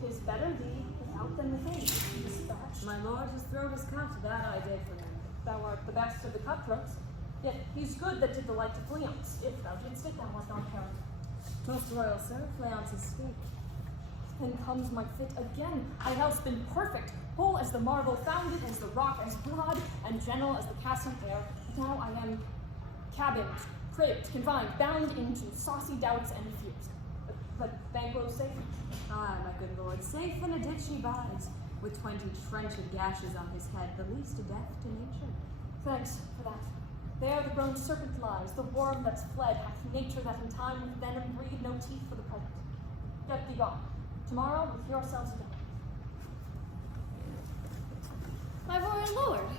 'Tis better thee without than within. Dispatch. My lord has thrown his cut, that I did for him. Thou art the best of the cutthroats. Yet he's good that did the like to Fleance. If thou didst it, thou art not parent. Most royal sir, Fleance is sweet. Then comes my fit again. I have else been perfect, whole as the marble, founded as the rock, as broad and gentle as the castle air. But now I am cabined, craved, confined, bound into saucy doubts and fears. But Banquo's safe. Ah, my good lord, safe in a ditch he bides, with 20 trenchant gashes on his head, the least a death to nature. Thanks for that. There the grown serpent lies, the worm that's fled, hath nature that in time with venom breed no teeth for the present. Get thee gone. Tomorrow we'll hear ourselves again. My royal lord,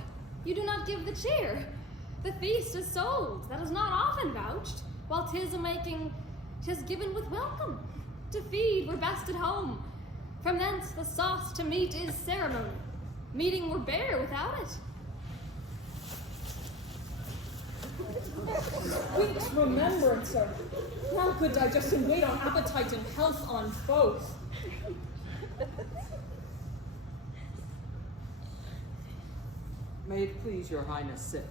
you do not give the cheer. The feast is sold, that is not often vouched, while 'tis a-making, 'tis given with welcome. To feed we're best at home. From thence the sauce to meat is ceremony. Meeting were bare without it. Sweet remembrancer. Now good digestion wait on appetite and health on both. May it please your highness sit.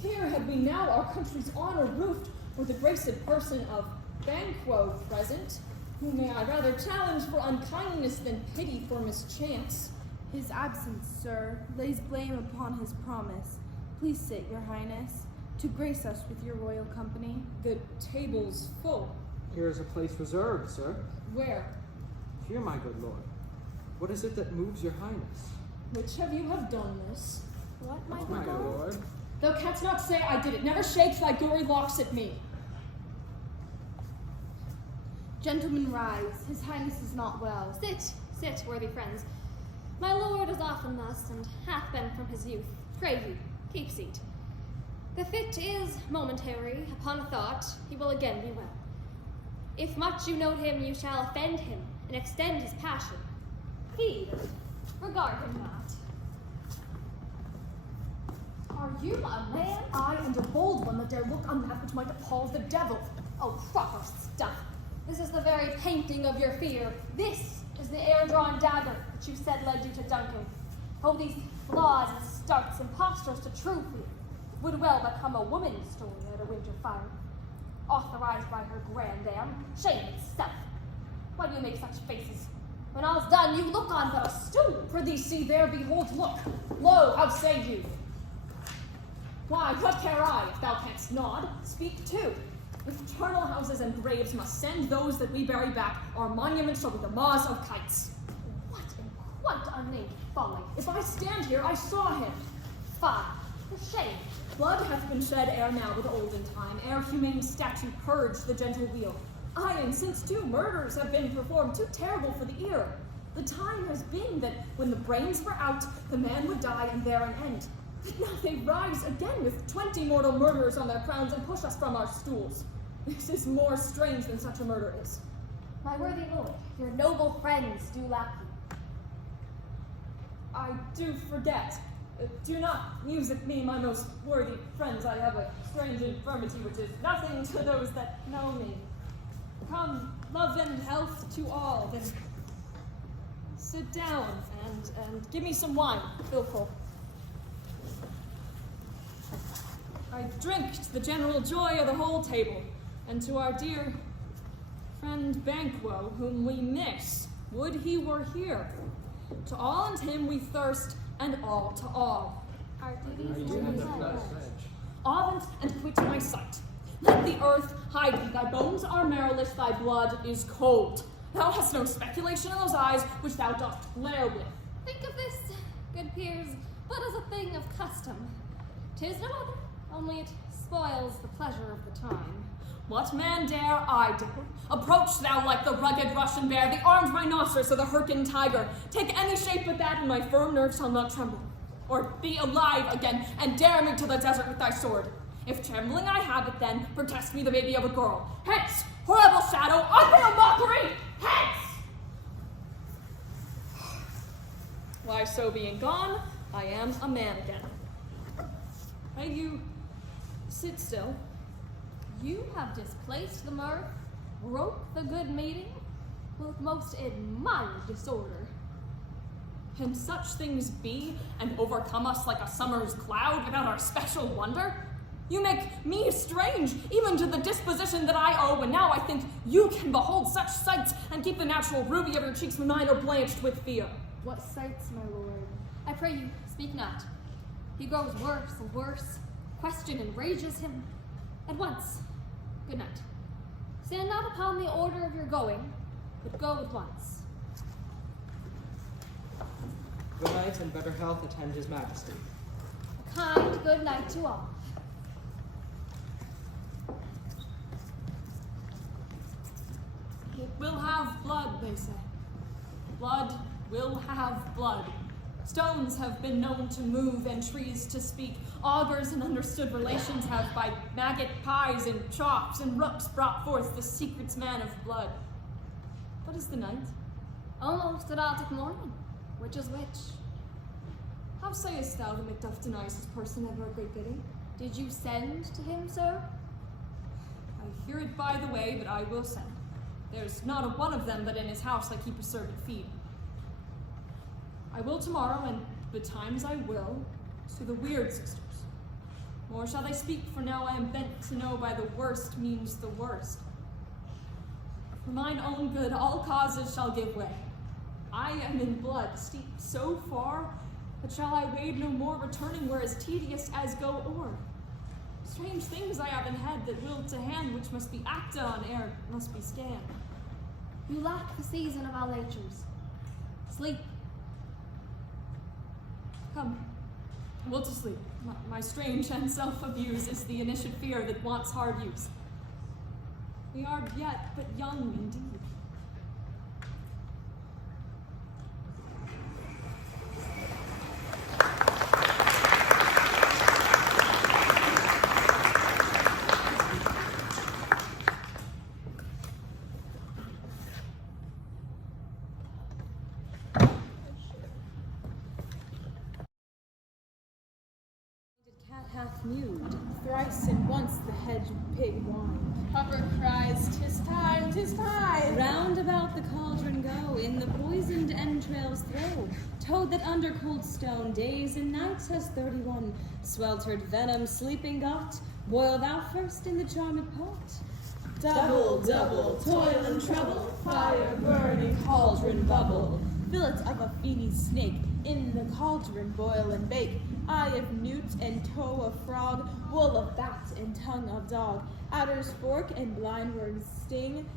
Here had we now our country's honor roofed with the graced person of Banquo present, who may I rather challenge for unkindness than pity for mischance. His absence, sir, lays blame upon his promise. Please sit, your highness, to grace us with your royal company. The table's full. Here is a place reserved, sir. Where? Here, my good lord. What is it that moves your highness? Which of you have done this? What, my My good lord? lord. Thou canst not say I did it. Never shake thy gory locks at me. Gentlemen, rise. His highness is not well. Sit, worthy friends. My lord is often thus, and hath been from his youth. Pray you, keep seat. The fit is momentary. Upon a thought, he will again be well. If much you note him, you shall offend him, and extend his passion. Feed, regard him not. Are you a man? I, and a bold one that dare look on that which might appall the devil. Oh, proper stuff. This is the very painting of your fear. This is the air-drawn dagger which you said led you to Duncan. Oh, these flaws and starts, impostors to true fear, would well become a woman's story at a winter fire. Authorized by her grandam, shame itself. Why do you make such faces? When all's done, you look on but a stool. Prithee, see there, behold, look. Lo, how say you? Why, what care I, if thou canst nod? Speak too. If charnel houses and graves must send those that we bury back, our monument shall be the maws of kites. What in quite unnamed folly? If I stand here, I saw him. Fie, for shame. Blood hath been shed ere now with olden time, ere humane statute purged the gentle wheel. Aye, and since too murders have been performed, too terrible for the ear. The time has been that when the brains were out, the man would die and there an end. But now they rise again with 20 mortal murderers on their crowns and push us from our stools. This is more strange than such a murder is. My worthy lord, your noble friends do lack you. I do forget. Do not muse at me, my most worthy friends. I have a strange infirmity which is nothing to those that know me. Come, love and health to all. Then sit down and give me some wine, Philful. I drink to the general joy of the whole table, and to our dear friend Banquo, whom we miss. Would he were here. To all and him we thirst, and all to all. Our duties are Avent and quit my sight. Let the earth hide thee. Thy bones are marrowless, thy blood is cold. Thou hast no speculation in those eyes which thou dost glare with. Think of this, it peers but as a thing of custom. 'Tis no other, only it spoils the pleasure of the time. What man dare I dare? Approach thou like the rugged Russian bear, the armed rhinoceros, or the Hyrcan tiger. Take any shape but that, and my firm nerves shall not tremble. Or be alive again, and dare me to the desert with thy sword. If trembling I have it then, protest me the baby of a girl. Hence, horrible shadow, utter a mockery! Hence! Why, so being gone, I am a man again. Pray you sit still. You have displaced the mirth, broke the good meeting, with most admired disorder. Can such things be, and overcome us like a summer's cloud without our special wonder? You make me strange, even to the disposition that I owe, and now I think you can behold such sights, and keep the natural ruby of your cheeks when mine are blanched with fear. What sights, my lord? I pray you, speak not. He grows worse and worse. Question enrages him. At once, good night. Stand not upon the order of your going, but go at once. Good night and better health attend his majesty. A kind good night to all. It will have blood, they say. Blood will have blood. Stones have been known to move and trees to speak. Augurs and understood relations have by maggot pies and chops and rooks brought forth the secrets man of blood. What is the night? Almost erotic morning. Which is which? How sayest thou the Macbeth denies his person ever a great bidding? Did you send to him, sir? I hear it by the way, but I will send. There's not a one of them but in his house I keep a servant feed. I will tomorrow, and betimes I will, to the weird sisters. More shall they speak, for now I am bent to know by the worst means the worst. For mine own good, all causes shall give way. I am in blood, steeped so far, that shall I wade no more, returning were as tedious as go o'er. Strange things I have in head that will to hand, which must be acted on ere must be scanned. You lack the season of all natures. Sleep. Come, will to sleep. My strange and self-abuse is the initiate fear that wants hard use. We are yet but young indeed. Hath mewed, thrice and once the hedge pig whined. Pupper cries, 'tis time, 'tis time. Round about the cauldron go, in the poisoned entrails throw. Toad that under cold stone days and nights has 31. Sweltered venom sleeping got, boil thou first in the charmed pot. Double, double, toil and trouble, fire burning, cauldron bubble. Fillet of a feeny snake, in the cauldron boil and bake. Eye of newt and toe of frog, wool of bat and tongue of dog. Adder's fork and blindword's sting,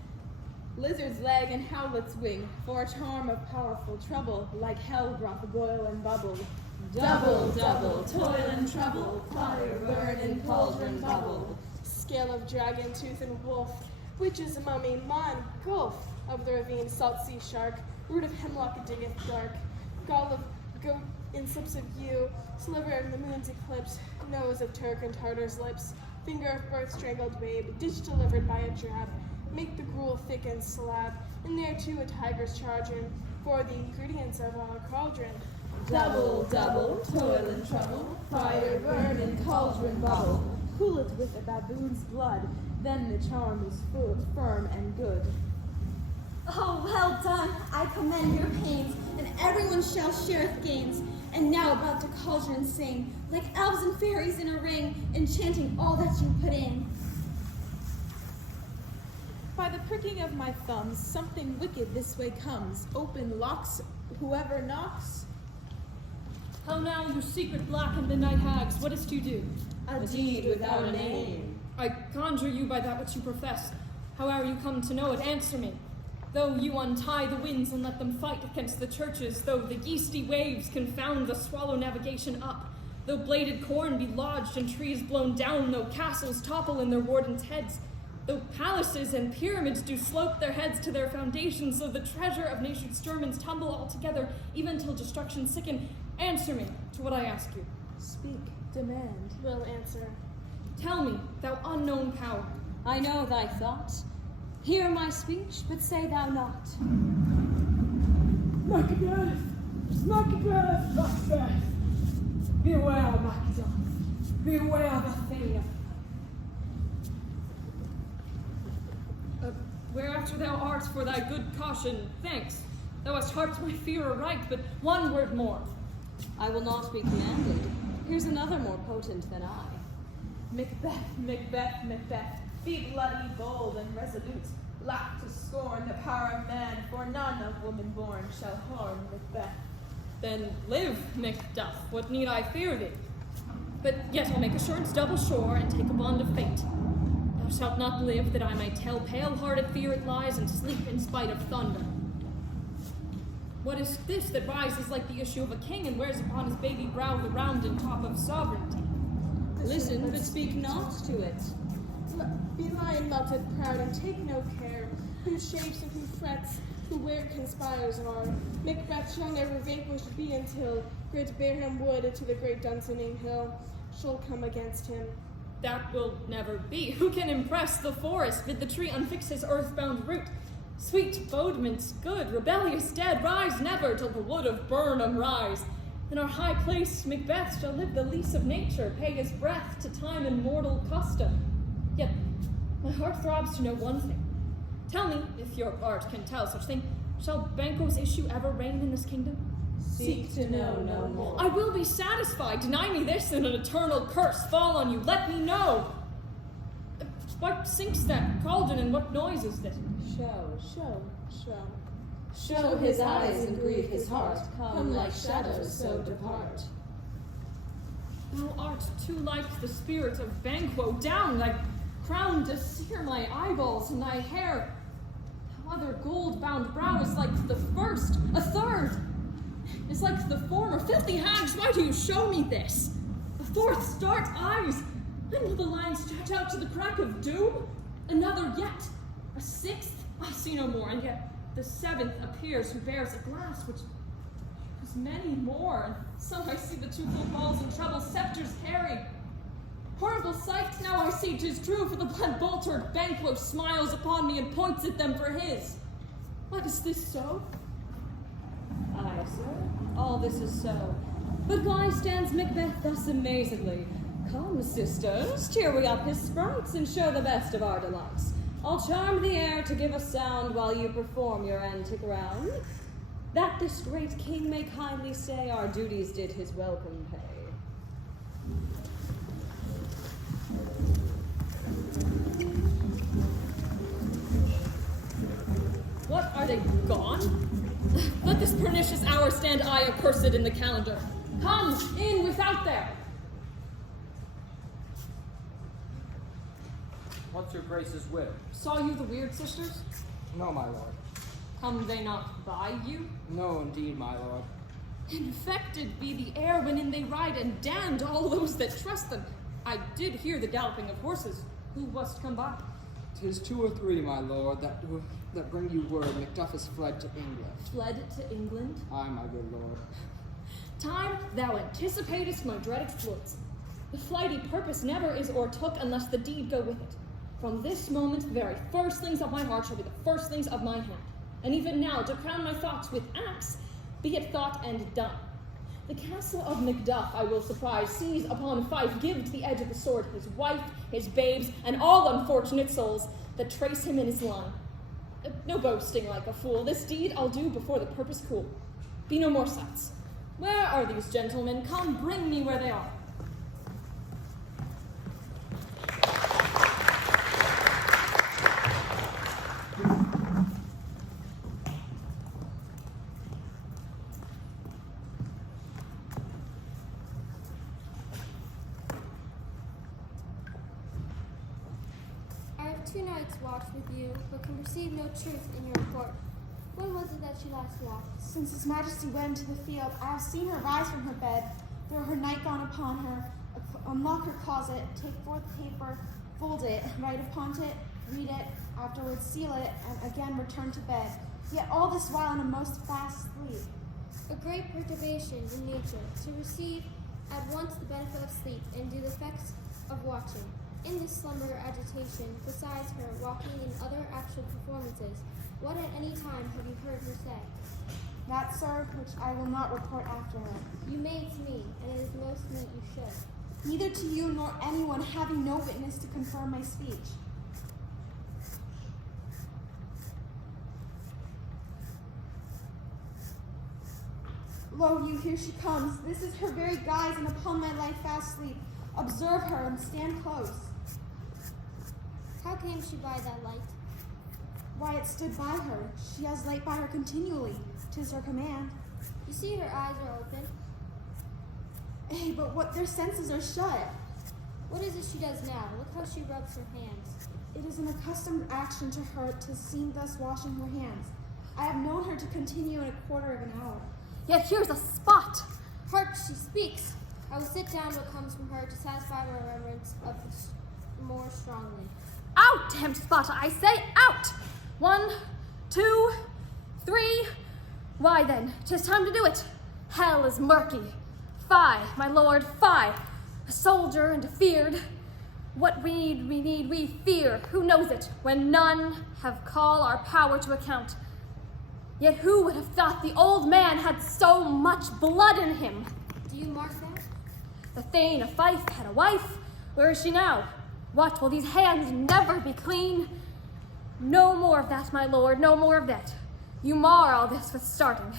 lizard's leg and howlet's wing. For a charm of powerful trouble, like hell broth boil and bubble. Double, double, toil and trouble, fire burn and cauldron bubble. Scale of dragon, tooth and wolf, witch's mummy, mon, gulf of the ravine, salt sea shark, root of hemlock diggeth dark, gall of goat in slips of yew, sliver in the moon's eclipse, nose of Turk and Tartar's lips, finger of birth strangled babe, dish delivered by a drab, make the gruel thick and slab, and thereto a tiger's charging, for the ingredients of our cauldron. Double, double, toil and trouble, fire burn and cauldron bubble. Cool it with a baboon's blood, then the charm is full, firm and good. Oh, well done! I commend your pains, and everyone shall shareth gains. And now about the cauldron sing, like elves and fairies in a ring, enchanting all that you put in. By the pricking of my thumbs, something wicked this way comes. Open locks, whoever knocks. How now, you secret black and midnight hags, what is to do? A deed without a name. I conjure you by that which you profess. However you come to know it, answer me. Though you untie the winds and let them fight against the churches, though the yeasty waves confound the swallow navigation up, though bladed corn be lodged and trees blown down, though castles topple in their wardens' heads, though palaces and pyramids do slope their heads to their foundations, though the treasure of nation's Germans tumble altogether, even till destruction sicken, answer me to what I ask you. Speak, demand. Will answer. Tell me, thou unknown power. I know thy thought. Hear my speech, but say thou not. Macbeth! Macbeth! Macbeth! Beware, Macbeth! Beware the thing. Whereafter thou art for thy good caution, thanks. Thou hast harped my fear aright, but one word more. I will not be commanded. Here's another more potent than I. Macbeth, Macbeth, Macbeth, be bloody, bold, and resolute. Laugh to scorn the power of man, for none of woman born shall harm Macbeth. Then live, Macduff, what need I fear thee? But yet I'll make assurance double sure, and take a bond of fate. Thou shalt not live, that I may tell pale-hearted fear it lies, and sleep in spite of thunder. What is this that rises like the issue of a king, and wears upon his baby brow the rounded top of sovereignty? Listen, but speak not to it. Be lion melted proud, and take no care who shapes and who frets, who where conspires are. Macbeth shall never vanquished be until great Bareham Wood to the great Dunsinane Hill shall come against him. That will never be. Who can impress the forest, bid the tree unfix his earthbound root? Sweet bodements good, rebellious dead, rise never till the wood of Burnham rise. In our high place Macbeth shall live the lease of nature, pay his breath to time and mortal custom. Yet my heart throbs to know one thing. Tell me, if your art can tell such thing, shall Banquo's issue ever reign in this kingdom? Seek to know no more. I will be satisfied. Deny me this, and an eternal curse fall on you. Let me know. What sinks that cauldron, and what noise is this? Show his eyes and grieve his heart. Come like shadows, so depart. Thou art too like the spirit of Banquo. Down, thy crown to sear my eyeballs, and thy hair. Thou other gold-bound brow is like the first, a third. Is like the former. Filthy hags, why do you show me this? A fourth, dark eyes. When will the line stretch out to the crack of doom? Another yet. A sixth, I see no more, and yet the seventh appears, who bears a glass which is many more, and some I see the two full balls and treble scepters carry. Horrible sight, now I see 'tis true, for the blood-boltered Banquo smiles upon me and points at them for his. What, is this so? Aye, sir, all this is so. But why stands Macbeth thus amazedly? Come, sisters, cheer we up his sprites, and show the best of our delights. I'll charm the air to give a sound while you perform your antic round, that this great king may kindly say our duties did his welcome pay. What, are they gone? Let this pernicious hour stand I accursed in the calendar. Come, in without there! What's your grace's will? Saw you the weird sisters? No, my lord. Come they not by you? No, indeed, my lord. Infected be the air wherein they ride, and damned all those that trust them. I did hear the galloping of horses. Who wast come by? 'Tis 2 or 3, my lord, that bring you word Macduff is fled to England. Fled to England? Aye, my good lord. Time, thou anticipatest my dread exploits. The flighty purpose never is o'ertook unless the deed go with it. From this moment, the very firstlings of my heart shall be the firstlings of my hand. And even now, to crown my thoughts with acts, be it thought and done. The castle of Macduff, I will surprise, seize upon Fife, give to the edge of the sword his wife, his babes, and all unfortunate souls that trace him in his line. No boasting like a fool, this deed I'll do before the purpose cool. Be no more sights. Where are these gentlemen? Come, bring me where they are. I have 2 nights watched with you, but can perceive no truth in your report. When was it that she last walked? Since His Majesty went into the field, I have seen her rise from her bed, throw her nightgown upon her, unlock her closet, take forth paper, fold it, write upon it, read it, afterwards seal it, and again return to bed. Yet all this while in a most fast sleep. A great perturbation in nature, to receive at once the benefit of sleep and do the effects of watching. In this slumber agitation, besides her walking and other actual performances, what at any time have you heard her say? That, sir, which I will not report after her. You may to me, and it is most meet you should. Neither to you nor anyone, having no witness to confirm my speech. Lo, you, here she comes. This is her very guise, and upon my life fast sleep. Observe her and stand close. How came she by that light? Why, it stood by her. She has light by her continually. 'Tis her command. You see her eyes are open. Eh, but what their senses are shut. What is it she does now? Look how she rubs her hands. It is an accustomed action to her to seem thus washing her hands. I have known her to continue in a quarter of an hour. Yet here's a spot. Hark, she speaks. I will sit down what comes from her to satisfy my reverence of this more strongly. Out, damned spot, I say, out! 1, 2, 3. Why then, 'tis time to do it. Hell is murky. Fie, my lord, fie. A soldier and a feared. What we need, we fear. Who knows it, when none have call our power to account? Yet who would have thought the old man had so much blood in him? Do you mark that? The Thane of Fife had a wife. Where is she now? What, will these hands never be clean? No more of that, my lord, no more of that. You mar all this with starting.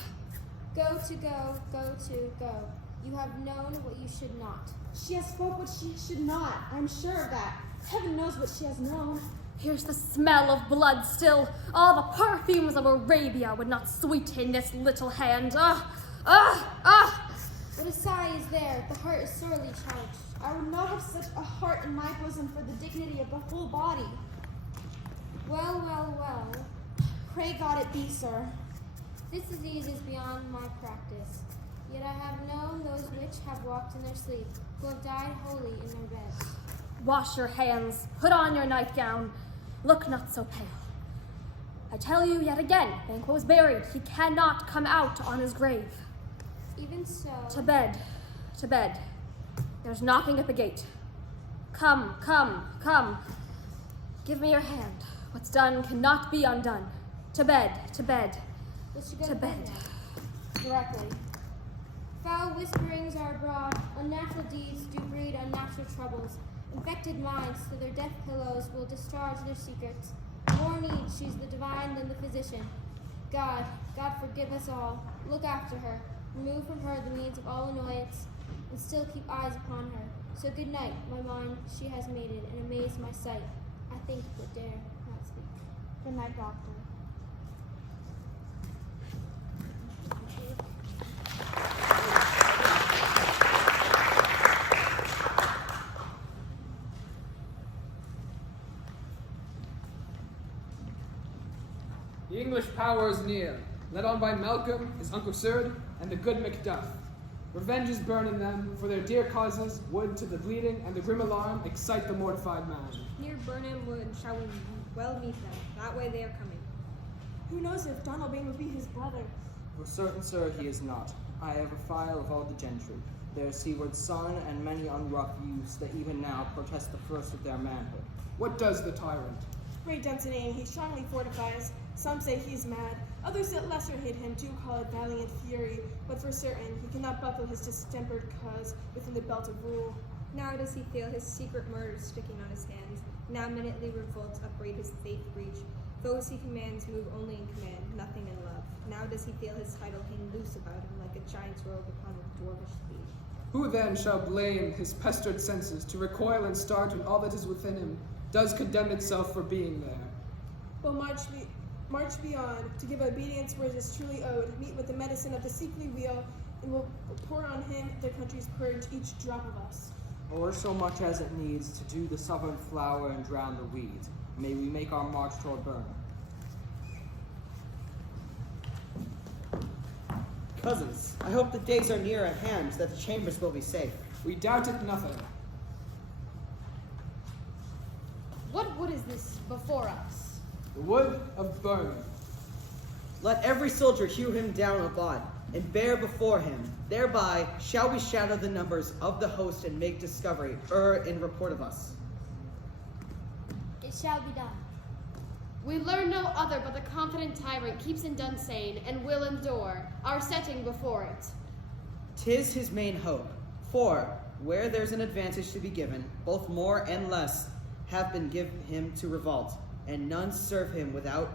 Go to go, go to go. You have known what you should not. She has spoke what she should not. I'm sure of that. Heaven knows what she has known. Here's the smell of blood still. All the perfumes of Arabia would not sweeten this little hand. What a sigh is there. The heart is sorely charged. I would not have such a heart in my bosom for the dignity of the whole body. Well, well, well. Pray God it be, sir. This disease is beyond my practice. Yet I have known those which have walked in their sleep, who have died wholly in their beds. Wash your hands, put on your nightgown. Look not so pale. I tell you yet again, Banquo was buried. He cannot come out on his grave. Even so. To bed, to bed. There's knocking at the gate. Come, come, come. Give me your hand. What's done cannot be undone. To bed, to bed, to bed. Directly. Foul whisperings are abroad. Unnatural deeds do breed unnatural troubles. Infected minds to their death pillows will discharge their secrets. More need she's the divine than the physician. God forgive us all. Look after her. Remove from her the means of all annoyance, and still keep eyes upon her. So good night, my mind she has mated, and amazed my sight. I think but dare not speak. Good night, doctor. The English power is near, led on by Malcolm, his Uncle Sird, and the good Macduff. Revenge is burning them, for their dear causes, wood to the bleeding, and the grim alarm excite the mortified man. Near Burnham Wood shall we well meet them. That way they are coming. Who knows if Donalbain would be his brother? For certain, sir, he is not. I have a file of all the gentry, their seaward son, and many unrough youths that even now protest the first of their manhood. What does the tyrant? Great Dunsinane, he strongly fortifies. Some say he's mad. Others that lesser hate him do call it valiant fury. But for certain, he cannot buckle his distempered cause within the belt of rule. Now does he feel his secret murders sticking on his hands. Now minutely revolts upbraid his faith breach. Those he commands move only in command, nothing in love. Now does he feel his title hang loose about him like a giant's robe upon a dwarfish steed. Who then shall blame his pestered senses to recoil and start when all that is within him does condemn itself for being there? Will march beyond, to give obedience where it is truly owed, meet with the medicine of the sickly wheel, and will pour on him the country's purge, each drop of us. Or so much as it needs to do the southern flower and drown the weeds. May we make our march toward Burnham. Cousins, I hope the days are near at hand that the chambers will be safe. We doubt it nothing. What wood is this before us? The wood of Burnham. Let every soldier hew him down a bod, and bear before him. Thereby shall we shadow the numbers of the host and make discovery, in report of us. It shall be done. We learn no other but the confident tyrant keeps in Dunsane and will endure, our setting before it. 'Tis his main hope, for where there's an advantage to be given, both more and less have been given him to revolt, and none serve him without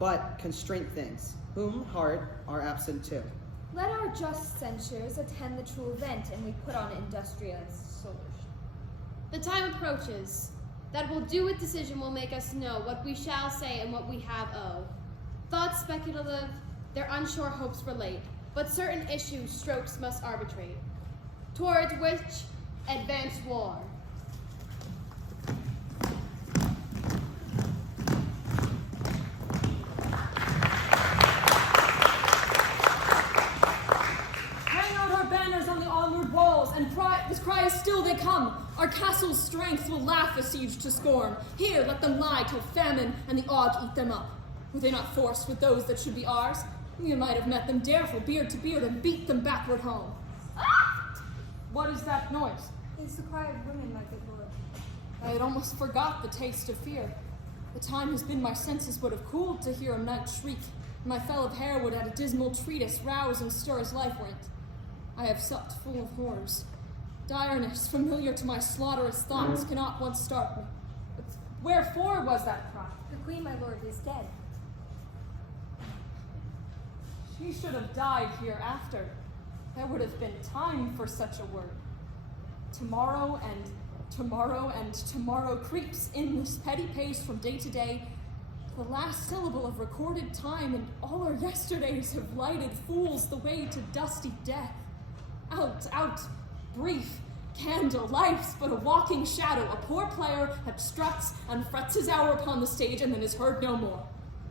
but constraint things, whom hard are absent too. Let our just censures attend the true event, and we put on industrious soldiers. The time approaches. That will do with decision will make us know what we shall say and what we have owe. Thoughts speculative, their unsure hopes relate, but certain issues strokes must arbitrate, towards which advance war. Hang out our banners on the onward walls, and this cry is still they come. Our castle's strength will laugh the siege to scorn. Here let them lie till famine and the ague eat them up. Were they not forced with those that should be ours? We might have met them dareful, beard to beard, and beat them backward home. What is that noise? It's the cry of women, my good lord. I had almost forgot the taste of fear. The time has been my senses would have cooled to hear a night shriek. My fell of hair would at a dismal treatise rouse and stir as life went. I have supped full of horrors. Direness, familiar to my slaughterous thoughts, cannot once start me. But wherefore was that cry? The queen, my lord, is dead. She should have died hereafter. There would have been time for such a word. Tomorrow and tomorrow and tomorrow creeps in this petty pace from day to day. The last syllable of recorded time, and all our yesterdays have lighted fools the way to dusty death. Out, out, brief candle, life's but a walking shadow, a poor player that struts and frets his hour upon the stage and then is heard no more.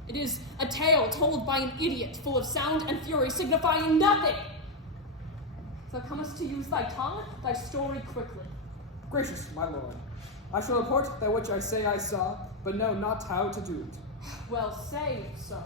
It is a tale told by an idiot, full of sound and fury, signifying nothing. Thou comest to use thy tongue, thy story quickly. Gracious, my lord, I shall report that which I say I saw, but know not how to do it. Well, say so.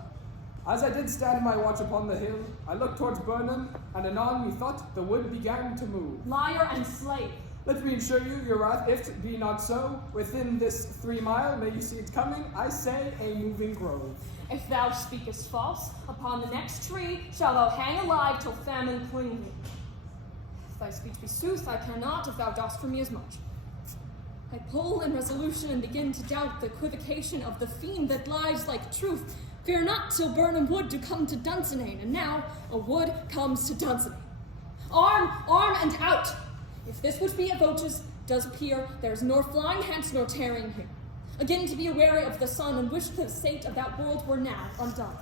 As I did stand my watch upon the hill, I looked towards Burnham, and anon methought the wood began to move. Liar and slave. Let me assure you, your wrath, if it be not so, within this 3 mile, may you see it coming, I say, a moving grove. If thou speakest false, upon the next tree shalt thou hang alive till famine cling thee. If thy speech be sooth, I cannot, if thou dost for me as much. I pull in resolution and begin to doubt the equivocation of the fiend that lies like truth. Fear not till Burnham wood do come to Dunsinane, and now a wood comes to Dunsinane. Arm, arm, and out! If this which be avoches does appear, there is nor flying hence nor tarrying here. Again to be awary of the sun, and wish the state of that world were now undone.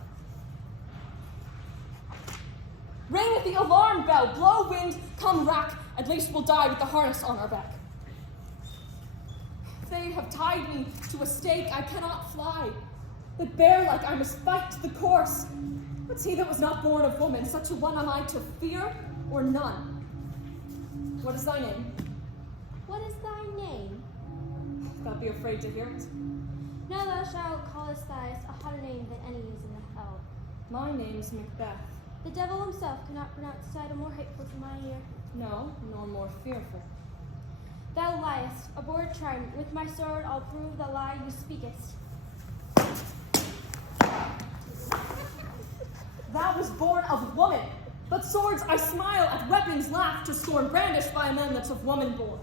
Ring the alarm bell, blow wind, come rack, at least we'll die with the harness on our back. They have tied me to a stake, I cannot fly. But bear-like I must fight the course. But he that was not born of woman, such a one am I to fear or none. What is thy name? What is thy name? Thou be afraid to hear it. Now thou shalt call us thyest a hotter name than any is in the hell. My name's Macbeth. The devil himself cannot pronounce a title more hateful to my ear. No, nor more fearful. Thou liest, abhorred tyrant, with my sword I'll prove the lie you speakest. Thou was born of woman, but swords I smile at, weapons laugh to scorn, brandished by men that's of woman born.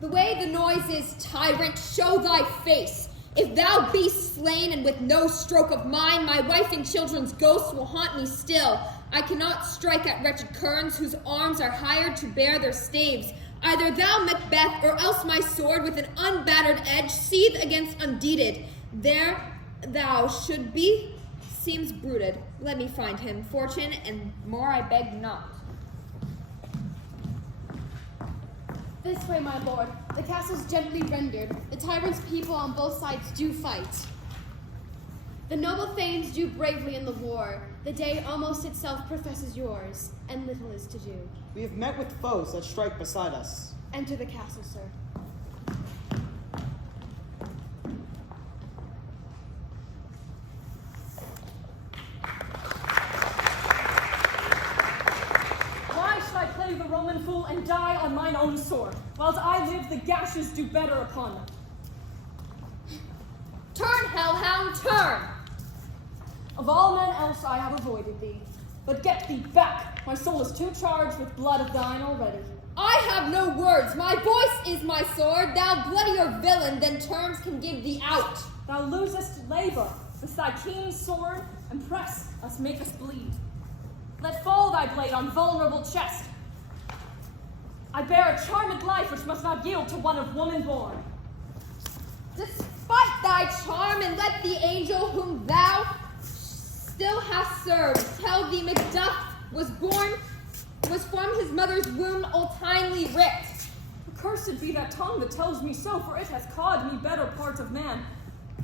The way the noise is, tyrant, show thy face. If thou be slain, and with no stroke of mine, my wife and children's ghosts will haunt me still. I cannot strike at wretched kerns, whose arms are hired to bear their staves. Either thou, Macbeth, or else my sword with an unbattered edge seethe against undeeded. There thou should be, seems bruited. Let me find him, fortune, and more I beg not. This way, my lord. The castle's gently rendered. The tyrant's people on both sides do fight. The noble thanes do bravely in the war. The day almost itself professes yours, and little is to do. We have met with foes that strike beside us. Enter the castle, sir. Why should I play the Roman fool and die on mine own sword? Whilst I live, the gashes do better upon them. Turn, hellhound, turn! Of all men else I have avoided thee. But get thee back! My soul is too charged with blood of thine already. I have no words. My voice is my sword. Thou bloodier villain than terms can give thee out. Thou losest labor with thy keen sword, and press us, make us bleed. Let fall thy blade on vulnerable chest. I bear a charmed life which must not yield to one of woman born. Despite thy charm, and let the angel whom thou still hast served tell thee Macbeth was from his mother's womb ultimely ripped. Accursed be that tongue that tells me so, for it has cawed me better part of man.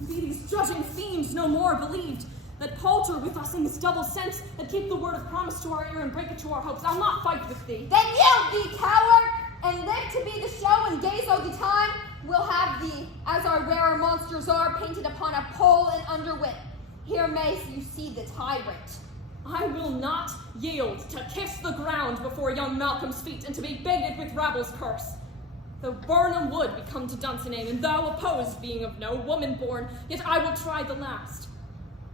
Be these judging fiends no more believed, that palter with us in this double sense, that keep the word of promise to our ear and break it to our hopes. I'll not fight with thee. Then yield thee, coward, and live to be the show, and gaze o' the time. We'll have thee, as our rarer monsters are, painted upon a pole and underwit. Here may you see the tyrant. I will not yield to kiss the ground before young Malcolm's feet, and to be baited with rabble's curse. Though Burnham would be come to Dunsinane, and thou opposed being of no woman born, yet I will try the last.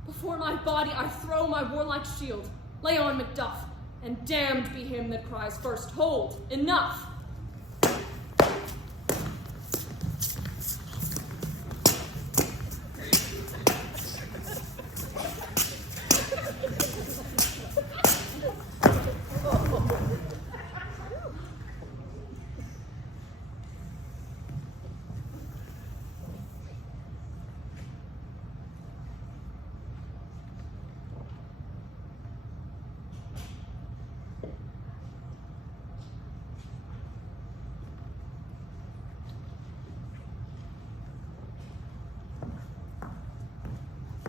Before my body I throw my warlike shield, lay on Macduff, and damned be him that cries first, hold, enough!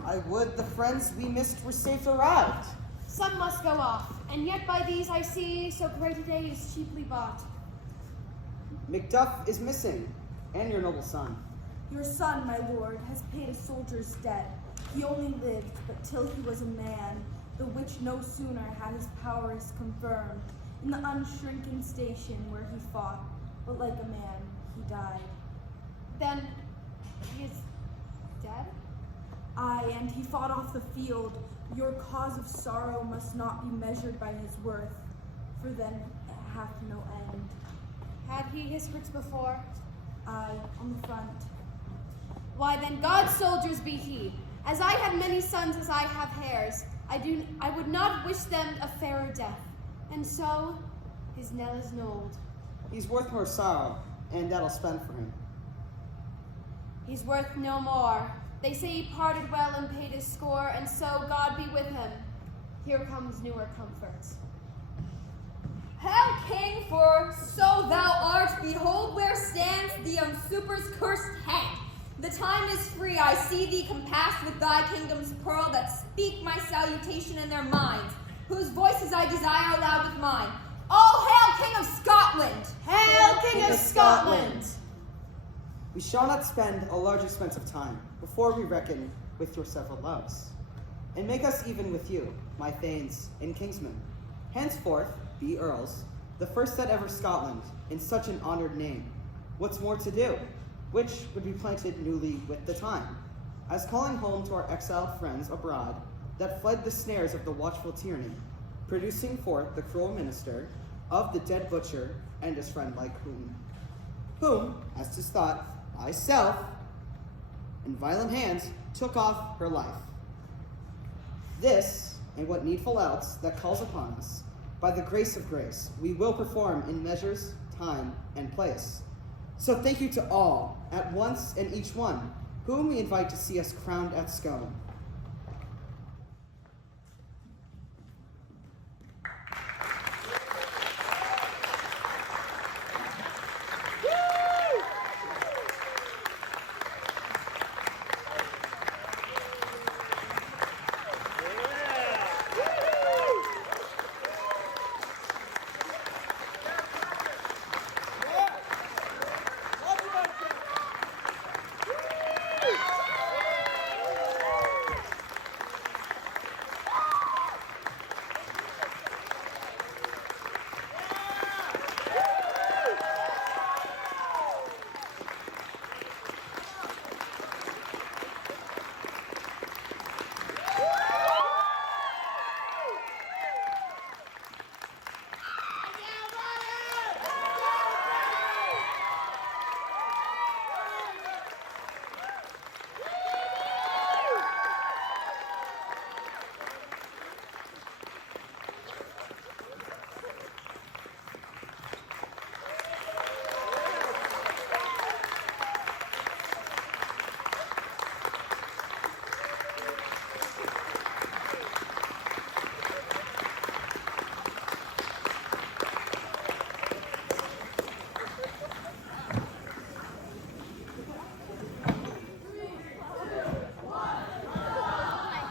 I would the friends we missed were safe arrived. Some must go off, and yet by these I see so great a day is cheaply bought. Macduff is missing, and your noble son. Your son, my lord, has paid a soldier's debt. He only lived but till he was a man, the which no sooner had his powers confirmed, in the unshrinking station where he fought, but like a man he died. Then he is dead? Aye, and he fought off the field. Your cause of sorrow must not be measured by his worth, for then it hath no end. Had he his hurts before? Aye, on the front. Why then God's soldiers be he. As I had many sons as I have hairs, I would not wish them a fairer death. And so his knell is knolled. He's worth more sorrow, and that'll spend for him. He's worth no more. They say he parted well and paid his score, and so God be with him. Here comes newer comforts. Hail, King, for so thou art. Behold where stands the usurper's cursed head. The time is free. I see thee compassed with thy kingdom's pearl, that speak my salutation in their minds, whose voices I desire aloud with mine. All hail, King of Scotland! Hail, King of Scotland! We shall not spend a large expense of time before we reckon with your several loves, and make us even with you, my thanes and kingsmen. Henceforth, be earls, the first that ever Scotland, in such an honored name. What's more to do? Which would be planted newly with the time, as calling home to our exiled friends abroad that fled the snares of the watchful tyranny, producing forth the cruel minister of the dead butcher and his friend like whom, as 'tis thought, myself, in violent hands, took off her life. This, and what needful else that calls upon us, by the grace of grace, we will perform in measures, time, and place. So thank you to all, at once and each one, whom we invite to see us crowned at Scone.